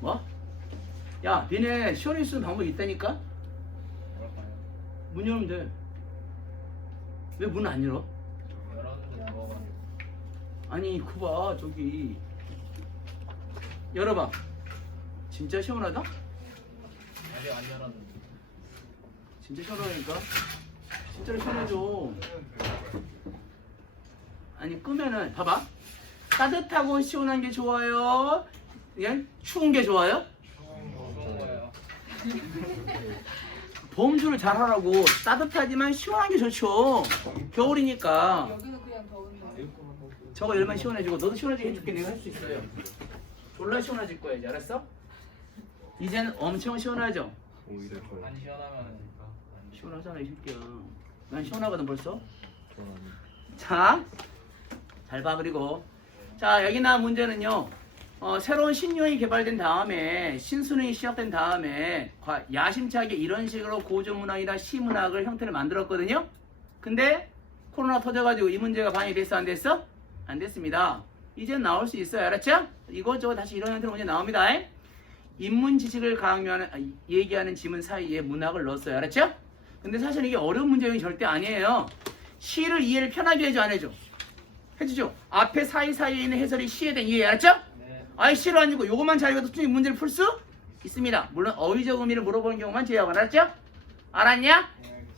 뭐? 야, 니네 시원히 쓰는 방법이 있다니까? 문 열면 돼. 왜 문 안 열어? 아니, 그거 봐, 저기 열어봐. 진짜 시원하다? 아직 안 열었는데. 진짜 시원하니까. 진짜로 시원해져. 아니, 끄면은 봐봐. 따뜻하고 시원한 게 좋아요? 그냥 추운 게 좋아요? 좋은 거예요. 보험주를 잘 하라고. 따뜻하지만 시원한 게 좋죠. 겨울이니까. 여기는 그냥 더운데. 저거 열면 시원해지고 너도 시원해지게 해줄게. 내가 할 수 있어요. 졸라 시원해질 거야 이제. 알았어? 이제는 엄청 시원하죠? 오히려 더 안 시원하면 시원하잖아 이 새끼야. 난 시원하거든 벌써. 자, 잘 봐. 그리고 자, 여기 나온 문제는요. 새로운 신유형이 개발된 다음에 신수능이 시작된 다음에 야심차게 이런 식으로 고전문학이나 시문학을 형태를 만들었거든요. 근데 코로나 터져가지고 이 문제가 반영이 됐어? 안 됐어? 안 됐습니다. 이제 나올 수 있어요. 알았죠? 이것저것 다시 이런 형태로 문제 나옵니다. 인문 지식을 강요하는 얘기하는 지문 사이에 문학을 넣었어요. 알았죠? 근데 사실 이게 어려운 문제는 절대 아니에요. 시를 이해를 편하게 해줘 안 해줘? 해주죠. 앞에 사이사이에 있는 해설이 시에 대한 이해. 알았죠? 네. 아예 시로 안 주고 요것만 잘 읽어도 충분히 문제를 풀 수 있습니다. 물론 어휘적 의미를 물어보는 경우만 제외하고. 알았죠? 알았냐?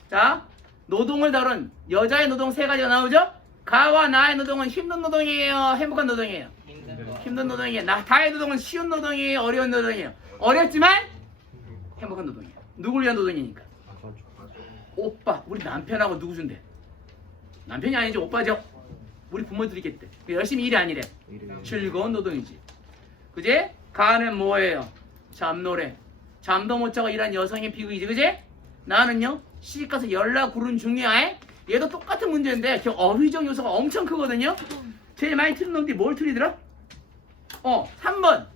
자, 노동을 다룬 여자의 노동 세 가지가 나오죠? 가와 나의 노동은 힘든 노동이에요? 행복한 노동이에요? 힘든 거. 힘든 노동이에요. 다의 노동은 쉬운 노동이에요? 어려운 노동이에요? 어렵지만 행복한 노동이에요. 누굴 위한 노동이니까? 오빠, 우리 남편하고 누구 준대? 남편이 아니지 오빠죠? 우리 부모들이겠대. 열심히 일이 아니래. 즐거운 노동이지. 그지? 가는 뭐예요? 잠노래. 잠도 못 자고 일한 여성의 비극이지. 그지? 나는요 시집가서 연락 구른 중이야. 얘도 똑같은 문제인데 저 어휘적 요소가 엄청 크거든요. 제일 많이 틀린 놈들이 뭘 틀리더라? 3번.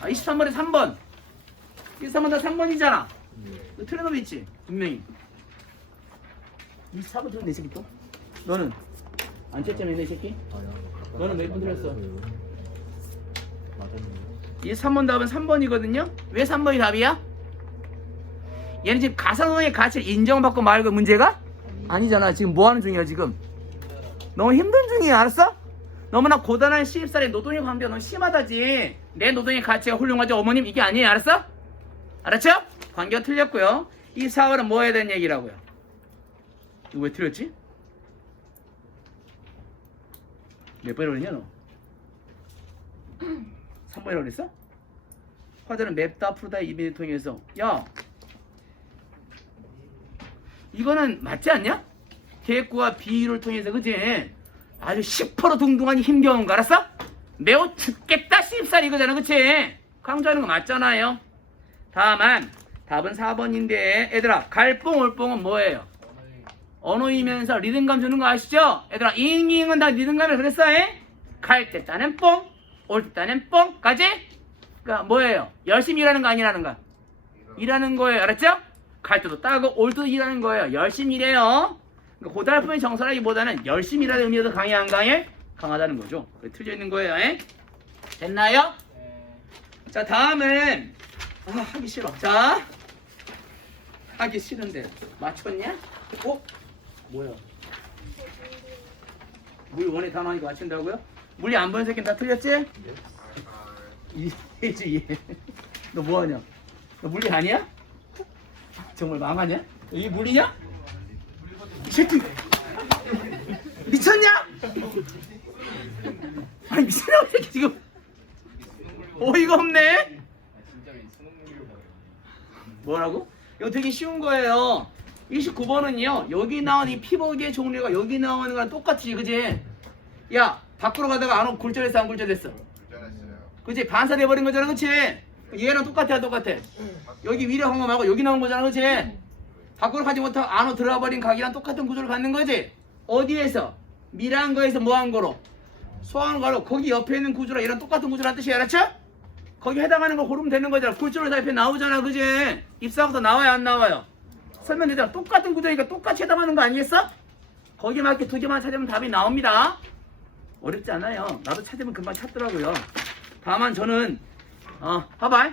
23번에 3번. 23번 다 3번이잖아. 틀린 놈이 있지 분명히. 24번 틀렸네 이 새끼 또. 너는? 안 채점했네 이 새끼? 너는 몇 번 틀렸어? 이 3번 답은 3번이거든요. 왜 3번이 답이야? 얘는 지금 가상노동의 가치를 인정받고 말고 문제가? 아니잖아. 지금 뭐 하는 중이야 지금? 너무 힘든 중이야. 알았어? 너무나 고단한 시집살이 노동의 관계가 너무 심하다지. 내 노동의 가치가 훌륭하죠 어머님 이게 아니에요. 알았어? 알았죠? 관계가 틀렸고요. 이 4월은 뭐 해야 되는 얘기라고요? 이거 왜 틀렸지? 몇 번이라고 그랬냐 너? 3번이라고 그랬어? 화자는 맵다 푸르다 이민을 통해서 야 이거는 맞지 않냐? 계획과 비율을 통해서 그치? 아주 10% 둥둥하니 힘겨운 거 알았어? 매우 죽겠다 씹살 이거잖아 그치? 강조하는 거 맞잖아요. 다만 답은 4번인데 얘들아 갈뽕 올뽕은 뭐예요? 언어이면서 리듬감 주는 거 아시죠? 얘들아 잉잉은 다 리듬감을 그랬어 갈 때 따는 뽕 올 때 따는 뽕 까지? 그러니까 뭐예요? 열심히 일하는 거 아니라는 거? 일하는 거예요 알았죠? 갈 때도 따고 올 때도 일하는 거예요. 열심히 일해요. 그러니까 고달픔의 정서라기보다는 열심히 일하는 의미가 더 강해 안 강해? 강하다는 거죠. 틀려 있는 거예요. 됐나요? 자 다음은 하기 싫어. 자 하기 싫은데 맞췄냐? 뭐야? 물 원에 담아니까 맞춘다고요? 물리 안 보는 새끼는 다 틀렸지? 이해지 이해. 너 뭐하냐? 너 물리 아니야? 정말 망하냐? 이게 물리냐? 이 새끼 미쳤냐? 아니 미친놈 새끼 지금 어이가 없네? 뭐라고? 이거 되게 쉬운 거예요. 29번은요 여기 나온 이 피복의 종류가 여기 나오는 거랑 똑같지 그지? 야 밖으로 가다가 안 오고 굴절했어 안 굴절했어? 불편했어요. 그치? 반사돼버린 거잖아 그치? 얘랑 똑같아 똑같아? 여기 위로 한 거 말고 여기 나온 거잖아 그치? 밖으로 가지 못하고 안으로 들어와 버린 각이랑 똑같은 구조를 갖는 거지? 어디에서? 미라한 거에서 뭐한 거로? 소한 거로 거기 옆에 있는 구조랑 얘랑 똑같은 구조란 뜻이야 알았죠? 거기 해당하는 거 고르면 되는 거잖아. 굴절로 다 옆에 나오잖아 그지? 입사하고서 나와요 안 나와요? 설명되잖아. 똑같은 구조니까 똑같이 해당하는 거 아니겠어? 거기에 맞게 두 개만 찾으면 답이 나옵니다. 어렵지 않아요. 나도 찾으면 금방 찾더라고요. 다만 저는 봐봐.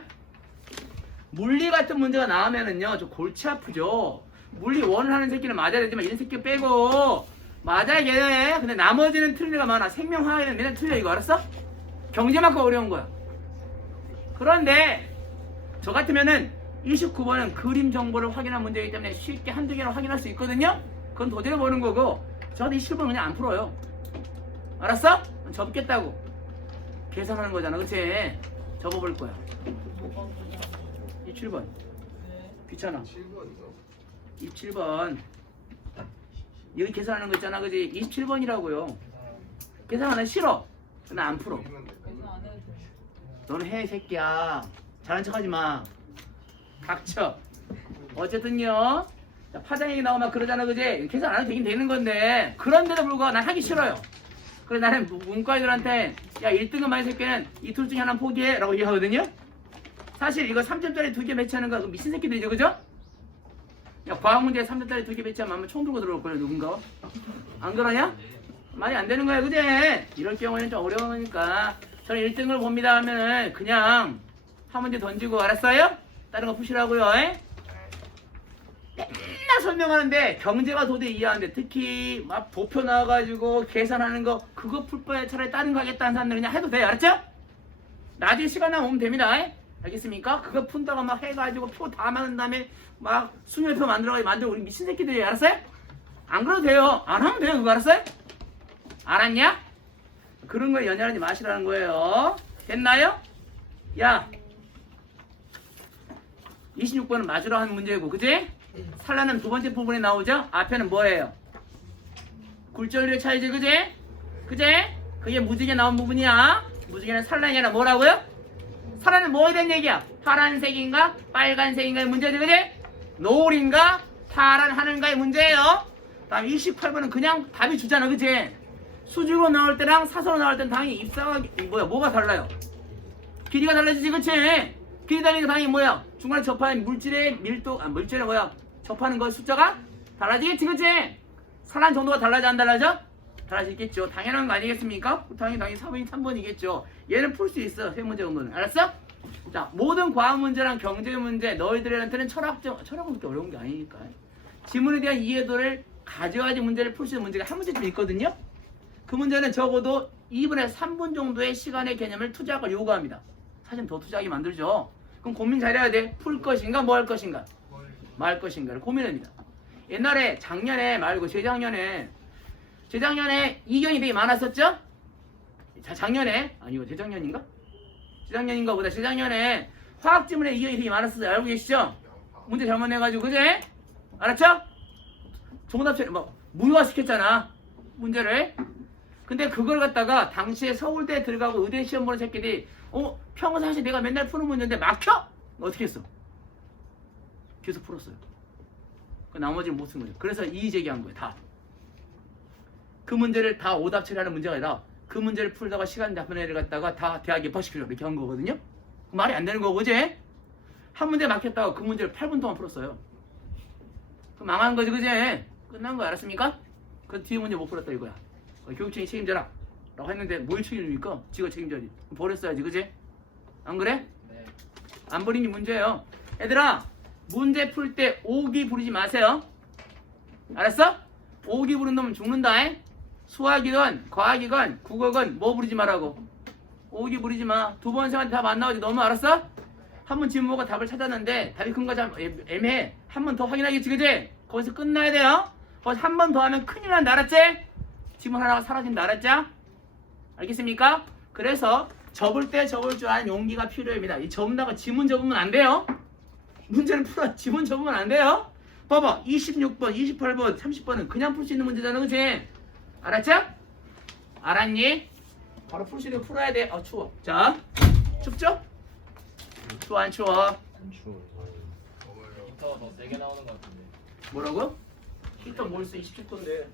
물리 같은 문제가 나오면은요 좀 골치 아프죠. 물리 원을 하는 새끼는 맞아야 되지만 이런 새끼 빼고 맞아야 돼. 근데 나머지는 틀린 애가 많아. 생명화학에는 맨날 틀려 이거 알았어? 경제만큼 어려운 거야. 그런데 저 같으면은 29번은 그림 정보를 확인한 문제이기 때문에 쉽게 한두 개로 확인할 수 있거든요. 그건 도전해 보는 거고 저한테 27번 그냥 안 풀어요. 알았어? 접겠다고 계산하는 거잖아 그치? 접어볼 거야. 27번 귀찮아. 7번이요. 27번 여기 계산하는 거 있잖아 그지? 27번이라고요. 계산하는 싫어. 나 안 풀어. 그래서 안 해도 돼. 너는 해 새끼야. 잘한 척하지 마. 닥쳐. 어쨌든요. 자, 파장이 나오면 그러잖아 그지? 계산 안 해도 되긴 되는 건데 그런데도 불구하고 난 하기 싫어요. 그래 나는 문과 애들한테 야 1등급 많이 새끼는 이 둘 중에 하나 포기해 라고 얘기하거든요. 사실 이거 3점짜리 두 개 배치하는 거 미친 새끼들이죠 그죠? 야 과학 문제에 3점짜리 두 개 배치하면 아마 총 들고 들어올 거야 누군가. 안 그러냐? 말이 안 되는 거야 그지? 이럴 경우에는 좀 어려우니까 저는 1등을 봅니다 하면은 그냥 한 문제 던지고 알았어요? 다른 거 푸시라고요. 맨날 설명하는데 경제가 도저히 이해하는데 특히 막 도표 나와가지고 계산하는 거 그거 풀 바에 차라리 다른 거 하겠다는 사람들은 그냥 해도 돼요 알았죠? 나중에 시간 나면 오면 됩니다. 알겠습니까? 그거 푼다고 막 해가지고 표 다 만든 다음에 막 수녀표 만들어가지고 만들고 우리 미친 새끼들이 알았어요? 안 그래도 돼요. 안 하면 돼요 그거 알았어요? 알았냐? 그런 거에 연연하지 마시라는 거예요. 됐나요? 야 26번은 맞으러 하는 문제고 그지? 산란은 두 번째 부분에 나오죠? 앞에는 뭐예요? 굴절률의 차이지 그지? 그지? 그게 무지개 나온 부분이야. 무지개는 산란이 아니라 뭐라고요? 산란은 뭐에 대한 얘기야? 파란색인가? 빨간색인가의 문제지 그지? 노을인가? 파란 하늘인가의 문제예요. 다음 28번은 그냥 답이 주잖아 그지? 수직으로 나올 때랑 사선으로 나올 때는 당연히 입사가 뭐가 달라요? 길이가 달라지지 그치? 길이 달리니까 당연히 뭐야? 중간에 접하는 물질의 밀도 물질의 접하는 거 숫자가 달라지겠지 그치? 산란 정도가 달라져 안 달라져? 달라지겠죠. 당연한 거 아니겠습니까? 당연히 4번이 3번이겠죠. 얘는 풀 수 있어. 세 문제 정도는. 알았어? 자, 모든 과학 문제랑 경제 문제 너희들한테는 철학은 그렇게 어려운 게 아니니까. 지문에 대한 이해도를 가져야지 문제를 풀 수 있는 문제가 한 문제쯤 있거든요. 그 문제는 적어도 2분의 3분 정도의 시간의 개념을 투자를 요구합니다. 사실 더 투자하게 만들죠. 그럼 고민 잘해야 돼. 풀 것인가 뭐 할 것인가? 말 것인가를 고민합니다. 옛날에 작년에 말고 재작년에 이견이 되게 많았었죠? 작년에 아니고 재작년인가? 재작년인가 보다 재작년에 화학 지문에 이견이 되게 많았었어요. 알고 계시죠? 문제 잘못 내가지고 그제? 알았죠? 종합처리 뭐 무효화시켰잖아 문제를. 근데 그걸 갖다가 당시에 서울대 들어가고 의대 시험 보는 새끼들이 평상시 내가 맨날 푸는 문제인데 막혀? 어떻게 했어? 계속 풀었어요. 그 나머지는 못 쓴 거예요. 그래서 이의 제기한 거예요. 다. 그 문제를 다 오답 처리하는 문제가 아니라 그 문제를 풀다가 시간 잡는 애를 갖다가 다 대학 입학시키려고 이렇게 한 거거든요. 말이 안 되는 거고, 그지? 한 문제 막혔다가 그 문제를 8분 동안 풀었어요. 그럼 망한 거지, 그지? 끝난 거 알았습니까? 그 뒤에 문제 못 풀었다 이거야. 교육청이 책임져라 라고 했는데 뭘 책임집니까? 지가 책임져야지. 버렸어야지, 그지? 안 그래? 네. 안 버린 게 문제예요. 얘들아, 문제 풀 때 오기 부르지 마세요. 알았어? 오기 부른 놈은 죽는다. 수학이건 과학이건 국어건 뭐 부르지 말라고. 오기 부르지 마. 두 번 생각해 답 안 나오지. 너무 알았어? 한 번 지문보고 답을 찾았는데 답이 큰 거 좀 애매해. 한 번 더 확인하겠지, 그지? 거기서 끝나야 돼요. 거기서 한 번 더 하면 큰일 난다, 알았지? 지문 하나가 사라진다, 알았죠? 알겠습니까? 그래서 접을 때 접을 줄 아는 용기가 필요합니다. 이 접는다고 지문 접으면 안 돼요. 문제는 풀어. 지문 접으면 안 돼요. 봐봐. 26번, 28번, 30번은 그냥 풀 수 있는 문제잖아, 그치? 알았죠? 알았니? 바로 풀 수 있는 거 풀어야 돼. 추워. 자, 춥죠? 추워 안 추워? 안 추워. 히터 더 세게 나오는 것 같은데. 뭐라고? 히터 뭘 써? 27도인데.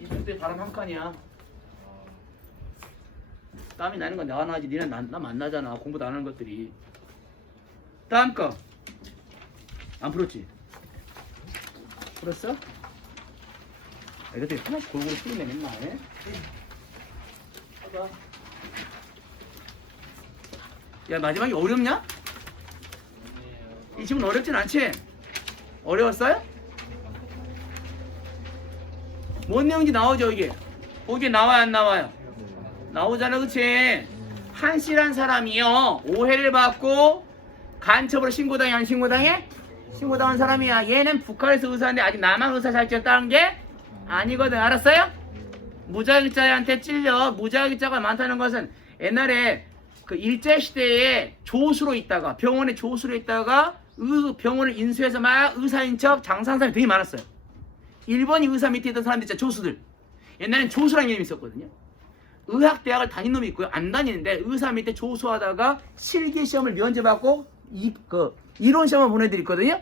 이때 바람 한 칸이야. 아, 땀이 나는 건 나가 나지. 니는 남 안 나잖아. 공부도 안 하는 것들이. 다음 거. 안 풀었지? 풀었어? 이것들이 하나씩 골고루 풀리네 맨날. 봐봐. 야, 마지막이 어렵냐? 아니에요. 이 질문 어렵진 않지? 어려웠어요? 뭔 내용인지 나오죠 이게? 거기에 나와요 안 나와요? 나오잖아, 그치? 한씨란 사람이요 오해를 받고 간첩으로 신고당해 안 신고당해? 신고당한 사람이야. 얘는 북한에서 의사인데 아직 남한 의사 자격증 따는 게 아니거든. 알았어요? 무자격자한테 찔려. 무자격자가 많다는 것은 옛날에 그 일제시대에 조수로 있다가 병원에 조수로 있다가 병원을 인수해서 막 의사인 척 장사한 사람이 되게 많았어요. 일본이 의사 밑에 있던 사람들 진짜 조수들. 옛날엔 조수라는 개념이 있었거든요. 의학대학을 다닌 놈이 있고요. 안 다니는데 의사 밑에 조수하다가 실기시험을 면제받고 이론 시험을 보내드렸거든요.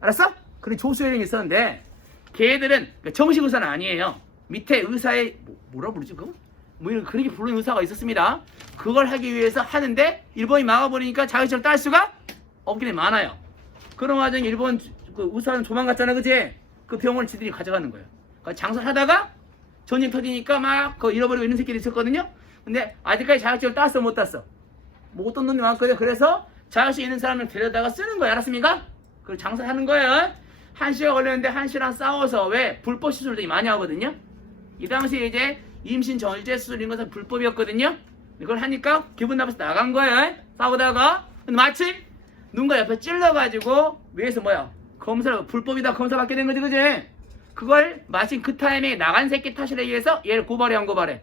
알았어? 그런 조수회령이 있었는데 걔들은 정식 의사는 아니에요. 밑에 의사의 뭐라 부르지 그거? 뭐 이런 그렇게 부르는 의사가 있었습니다. 그걸 하기 위해서 하는데 일본이 막아버리니까 자격증을 딸 수가 없게 되 많아요. 그런 와중에 일본 그 의사는 도망갔잖아, 그지? 그 병원을 지들이 가져가는 거예요. 장사하다가 전쟁 터지니까 막 잃어버리고 있는 새끼들이 있었거든요. 근데 아직까지 자격증을 땄어 못 땄어? 못 딴 놈이 많거든요. 그래서 자격증 있는 사람을 데려다가 쓰는 거야. 알았습니까? 그걸 장사하는 거예요. 한시가 걸렸는데 한시랑 싸워서 왜 불법 시술을 되게 많이 하거든요. 이 당시에 이제 임신 절제 수술 이런 것은 불법이었거든요. 이걸 하니까 기분 나빠서 나간 거예요. 싸우다가. 근데 마침 누군가 옆에 찔러가지고 위에서 검사를 불법이다 검사 받게 된 거지, 그지? 그걸 마침 그 타임에 나간 새끼 탓이라 위해서 얘를 고발해 안 고발해?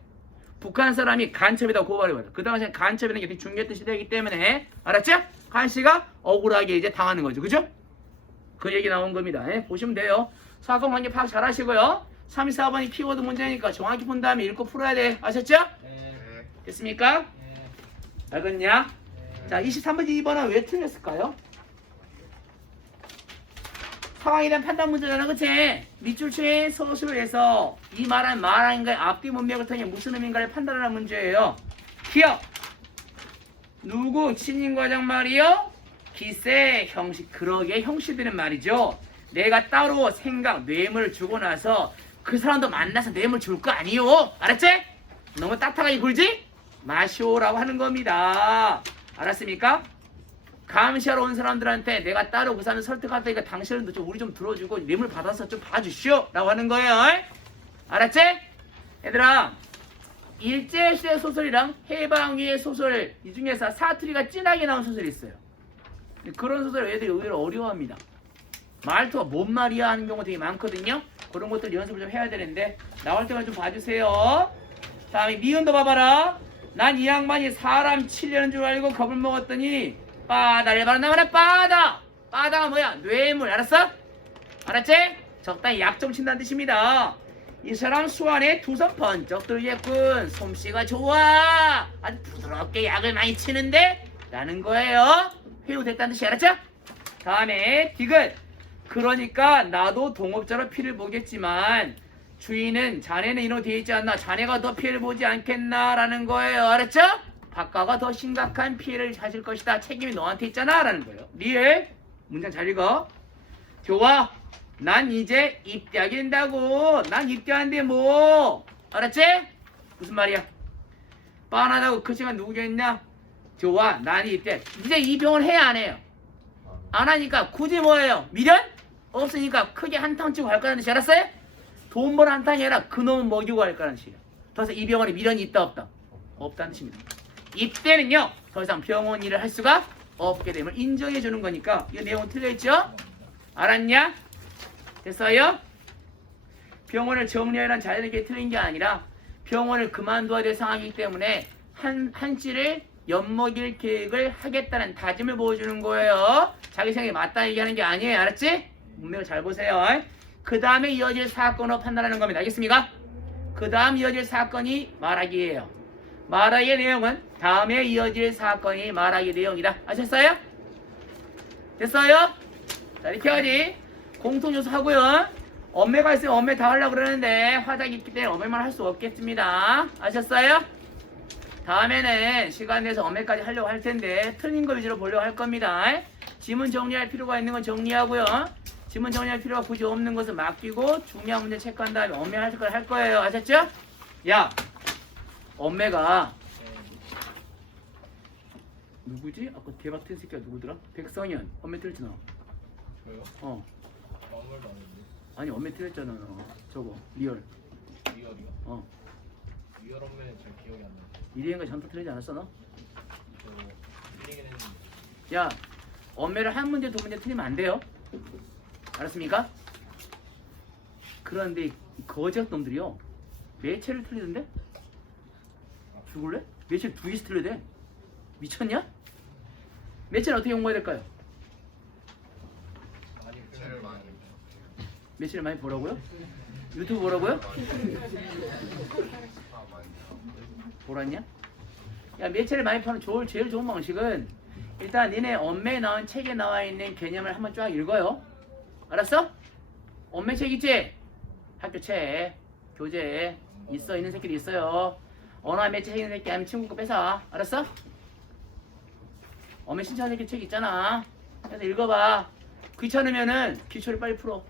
북한 사람이 간첩이다 고발해버려. 그 당시엔 간첩이라는 게 되게 중요했던 시대이기 때문에 알았죠? 한씨가 억울하게 이제 당하는 거죠, 그죠? 그 얘기 나온 겁니다. 보시면 돼요. 사건 관계 파악 잘 하시고요. 3, 4번이 키워드 문제니까 정확히 본 다음에 읽고 풀어야 돼. 아셨죠? 네. 됐습니까? 네. 알겠냐? 네. 자, 23번, 2번은 왜 틀렸을까요? 상황에 대한 판단 문제잖아, 그치? 밑줄 최 서술에서 이 말한 말한가의 앞뒤 문맥을 통해 무슨 의미인가를 판단하는 문제예요. 기억! 누구? 신임과장 말이요? 기세, 형식. 그러게 형식들은 말이죠. 내가 따로 생각, 뇌물 주고 나서 그 사람도 만나서 뇌물 줄 거 아니요. 알았지? 너무 딱딱하게 굴지 마시오라고 하는 겁니다. 알았습니까? 감시하러 온 사람들한테 내가 따로 그 사람을 설득하다니까 당신은 좀 우리 좀 들어주고 뇌물 받아서 좀 봐주시오 라고 하는 거예요. 알았지? 얘들아, 일제시대 소설이랑 해방위의 소설 이 중에서 사투리가 진하게 나온 소설이 있어요. 그런 소설을 애들이 의외로 어려워합니다. 말투가 뭔 말이야 하는 경우가 되게 많거든요. 그런 것들 연습을 좀 해야 되는데 나올 때만 좀 봐주세요. 다음에 미은도 봐봐라. 난 이 양반이 사람 치려는 줄 알고 겁을 먹었더니 빠다를 바라 나가라. 빠다가 뭐야? 뇌물. 알았어? 알았지? 적당히 약점 친다는 뜻입니다. 이 사람 수완에 두 손 번쩍 들겠군. 솜씨가 좋아. 아주 부드럽게 약을 많이 치는데? 라는 거예요. 회유됐다는 뜻이 알았죠? 다음에 디귿. 그러니까 나도 동업자로 피를 보겠지만 주인은 자네는 이로 되어 있지 않나? 자네가 더 피해를 보지 않겠나? 라는 거예요. 알았죠? 박가가 더 심각한 피해를 가질 것이다. 책임이 너한테 있잖아. 라는 거예요. 리을. 문장 잘 읽어. 좋아. 난 이제 입대하게 된다고. 난 입대하는데 뭐. 알았지? 무슨 말이야? 뻔하다고 그 시간 누구겠냐? 좋아. 난 입대. 이제 이 병원 해야 안 해요? 안 하니까 굳이 뭐예요? 미련? 없으니까 크게 한탕 치고 갈 거라는 뜻이 알았어요? 돈 버는 한탕이 아니라 그놈은 먹이고 갈 거라는 뜻이에요. 더 이상 이 병원에 미련이 있다 없다? 없다는 뜻입니다. 입대는요. 더 이상 병원 일을 할 수가 없게 됨을 인정해 주는 거니까 이 내용은 틀려있죠? 알았냐? 됐어요? 병원을 정리하라는 자연에게 틀린 게 아니라 병원을 그만둬야 될 상황이기 때문에 한치를 엿먹일 계획을 하겠다는 다짐을 보여주는 거예요. 자기 생각에 맞다 얘기하는 게 아니에요. 알았지? 문맥을 잘 보세요. 그 다음에 이어질 사건으로 판단하는 겁니다. 알겠습니까? 그 다음 이어질 사건이 말하기예요. 말하기의 내용은 다음에 이어질 사건이 말하기 내용이다. 아셨어요? 됐어요? 자, 이렇게 하지. 공통요소 하고요. 엄매가 있으면 엄매 다 하려고 그러는데 화작이 있기 때문에 엄매만 할 수 없겠습니다. 아셨어요? 다음에는 시간 내서 엄매까지 하려고 할 텐데 틀린 거 위주로 보려고 할 겁니다. 지문 정리할 필요가 있는 건 정리하고요. 지문 정리할 필요가 굳이 없는 것은 맡기고 중요한 문제 체크한 다음에 엄매 할 걸 할 거예요. 아셨죠? 야, 엄매가 누구지? 아까 개 같은 새끼가 누구더라? 백성현. 엄매 틀렸잖아. 왜요? 아무 말도 안 했는데. 아니 엄매 틀렸잖아. 너. 저거 리얼. 리얼이요? 리얼 엄매는 잘 기억이 안 나요. 1위인가 전부 틀리지 않았어 너? 저 1위긴 했는데. 야, 엄매를 한 문제 두 문제 틀리면 안 돼요. 알았습니까? 그런데 이 거짓 놈들이요. 매체를 틀리던데? 죽을래? 매체를 두 개씩 틀려야 돼. 미쳤냐? 매체는 어떻게 공부해야 될까요? 많이 제일 많이. 매체를 많이 보라고요? 유튜브 보라고요? 아 많이. 보랐냐? 야, 매체를 많이 파는 제일 좋은 방식은 일단 니네 엄매에 나온 책에 나와 있는 개념을 한번 쫙 읽어요. 알았어? 엄매 책 있지? 학교 책, 교재 있는 새끼도 있어요. 언어 매체 책 있는 새끼 아니면 친구 거 뺏어. 알았어? 엄매 신청한 새끼 책 있잖아. 그래서 읽어봐. 귀찮으면은 기초를 빨리 풀어.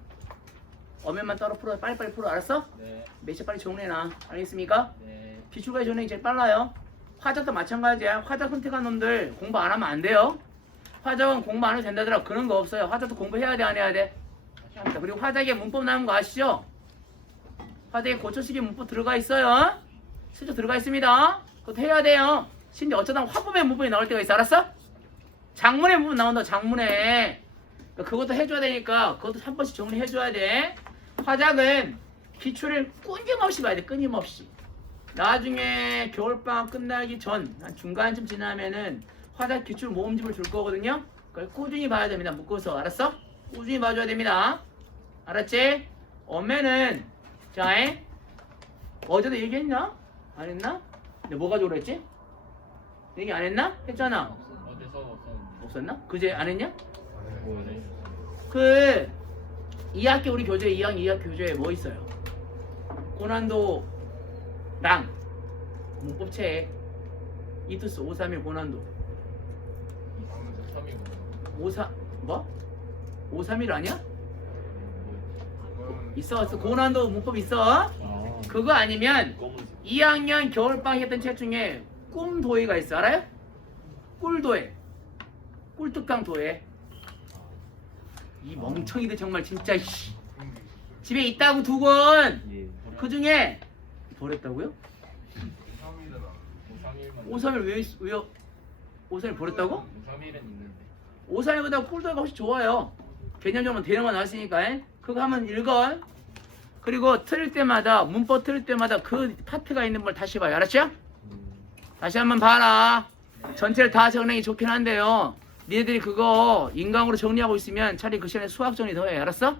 엄매만 따로 풀어. 빨리빨리 풀어. 알았어? 네. 매체 빨리 정리해놔. 알겠습니까? 네. 기출과의 전형이 제일 빨라요. 화작도 마찬가지야. 화작 선택한 놈들 공부 안 하면 안 돼요. 화작은 공부 안 해도 된다더라. 그런 거 없어요. 화작도 공부해야 돼, 안 해야 돼? 합니다. 그리고 화작에 문법 나온 거 아시죠? 화작에 고쳐쓰기 문법 들어가 있어요. 실제 들어가 있습니다. 그것도 해야 돼요. 심지어 어쩌다 화법의 문법이 나올 때가 있어. 알았어? 장문의 문법 나온다. 장문에. 그것도 해줘야 되니까 그것도 한 번씩 정리해줘야 돼. 화작은 기출을 끊임없이 봐야 돼. 끊임없이. 나중에 겨울방학 끝나기 전, 한 중간쯤 지나면은 화작 기출 모음집을 줄 거거든요. 그걸 꾸준히 봐야 됩니다. 묶어서. 알았어? 꾸준히 봐줘야 됩니다. 알았지? 엄매는 자, 어제도 얘기했나? 안 했나? 근데 뭐 가지고 그랬지? 얘기 안 했나? 했잖아. 어제 수업 없었는데. 없었나? 그제 안 했냐? 뭐네? 그 2학기 우리 교재 2학년 2학기 교재에 뭐 있어요? 고난도랑 문법책 이투스 531 고난도 3이고. 54 뭐? 531 아니야? 뭐 있어 고난도 문법 있어. 그거 아니면 2학년 겨울방학 했던 책 중에 꿈도예가 있어. 알아요? 꿀도예 꿀뚝강 도예. 이 멍청이들 정말 진짜 씨. 집에 있다고 두 권. 그 중에 버렸다고요? 531을 왜요? 531을 버렸다고? 3일은 있는데. 531보다 꿀도예가 훨씬 좋아요. 개념적으로 대형만 나왔으니까. 그거 한번 읽어. 그리고 틀릴 때마다 문법 틀릴 때마다 그 파트가 있는 걸 다시 봐요. 알았죠? 다시 한번 봐라. 전체를 다 정리하기 좋긴 한데요. 니네들이 그거 인강으로 정리하고 있으면 차라리 그 시간에 수학 정리 더 해. 알았어?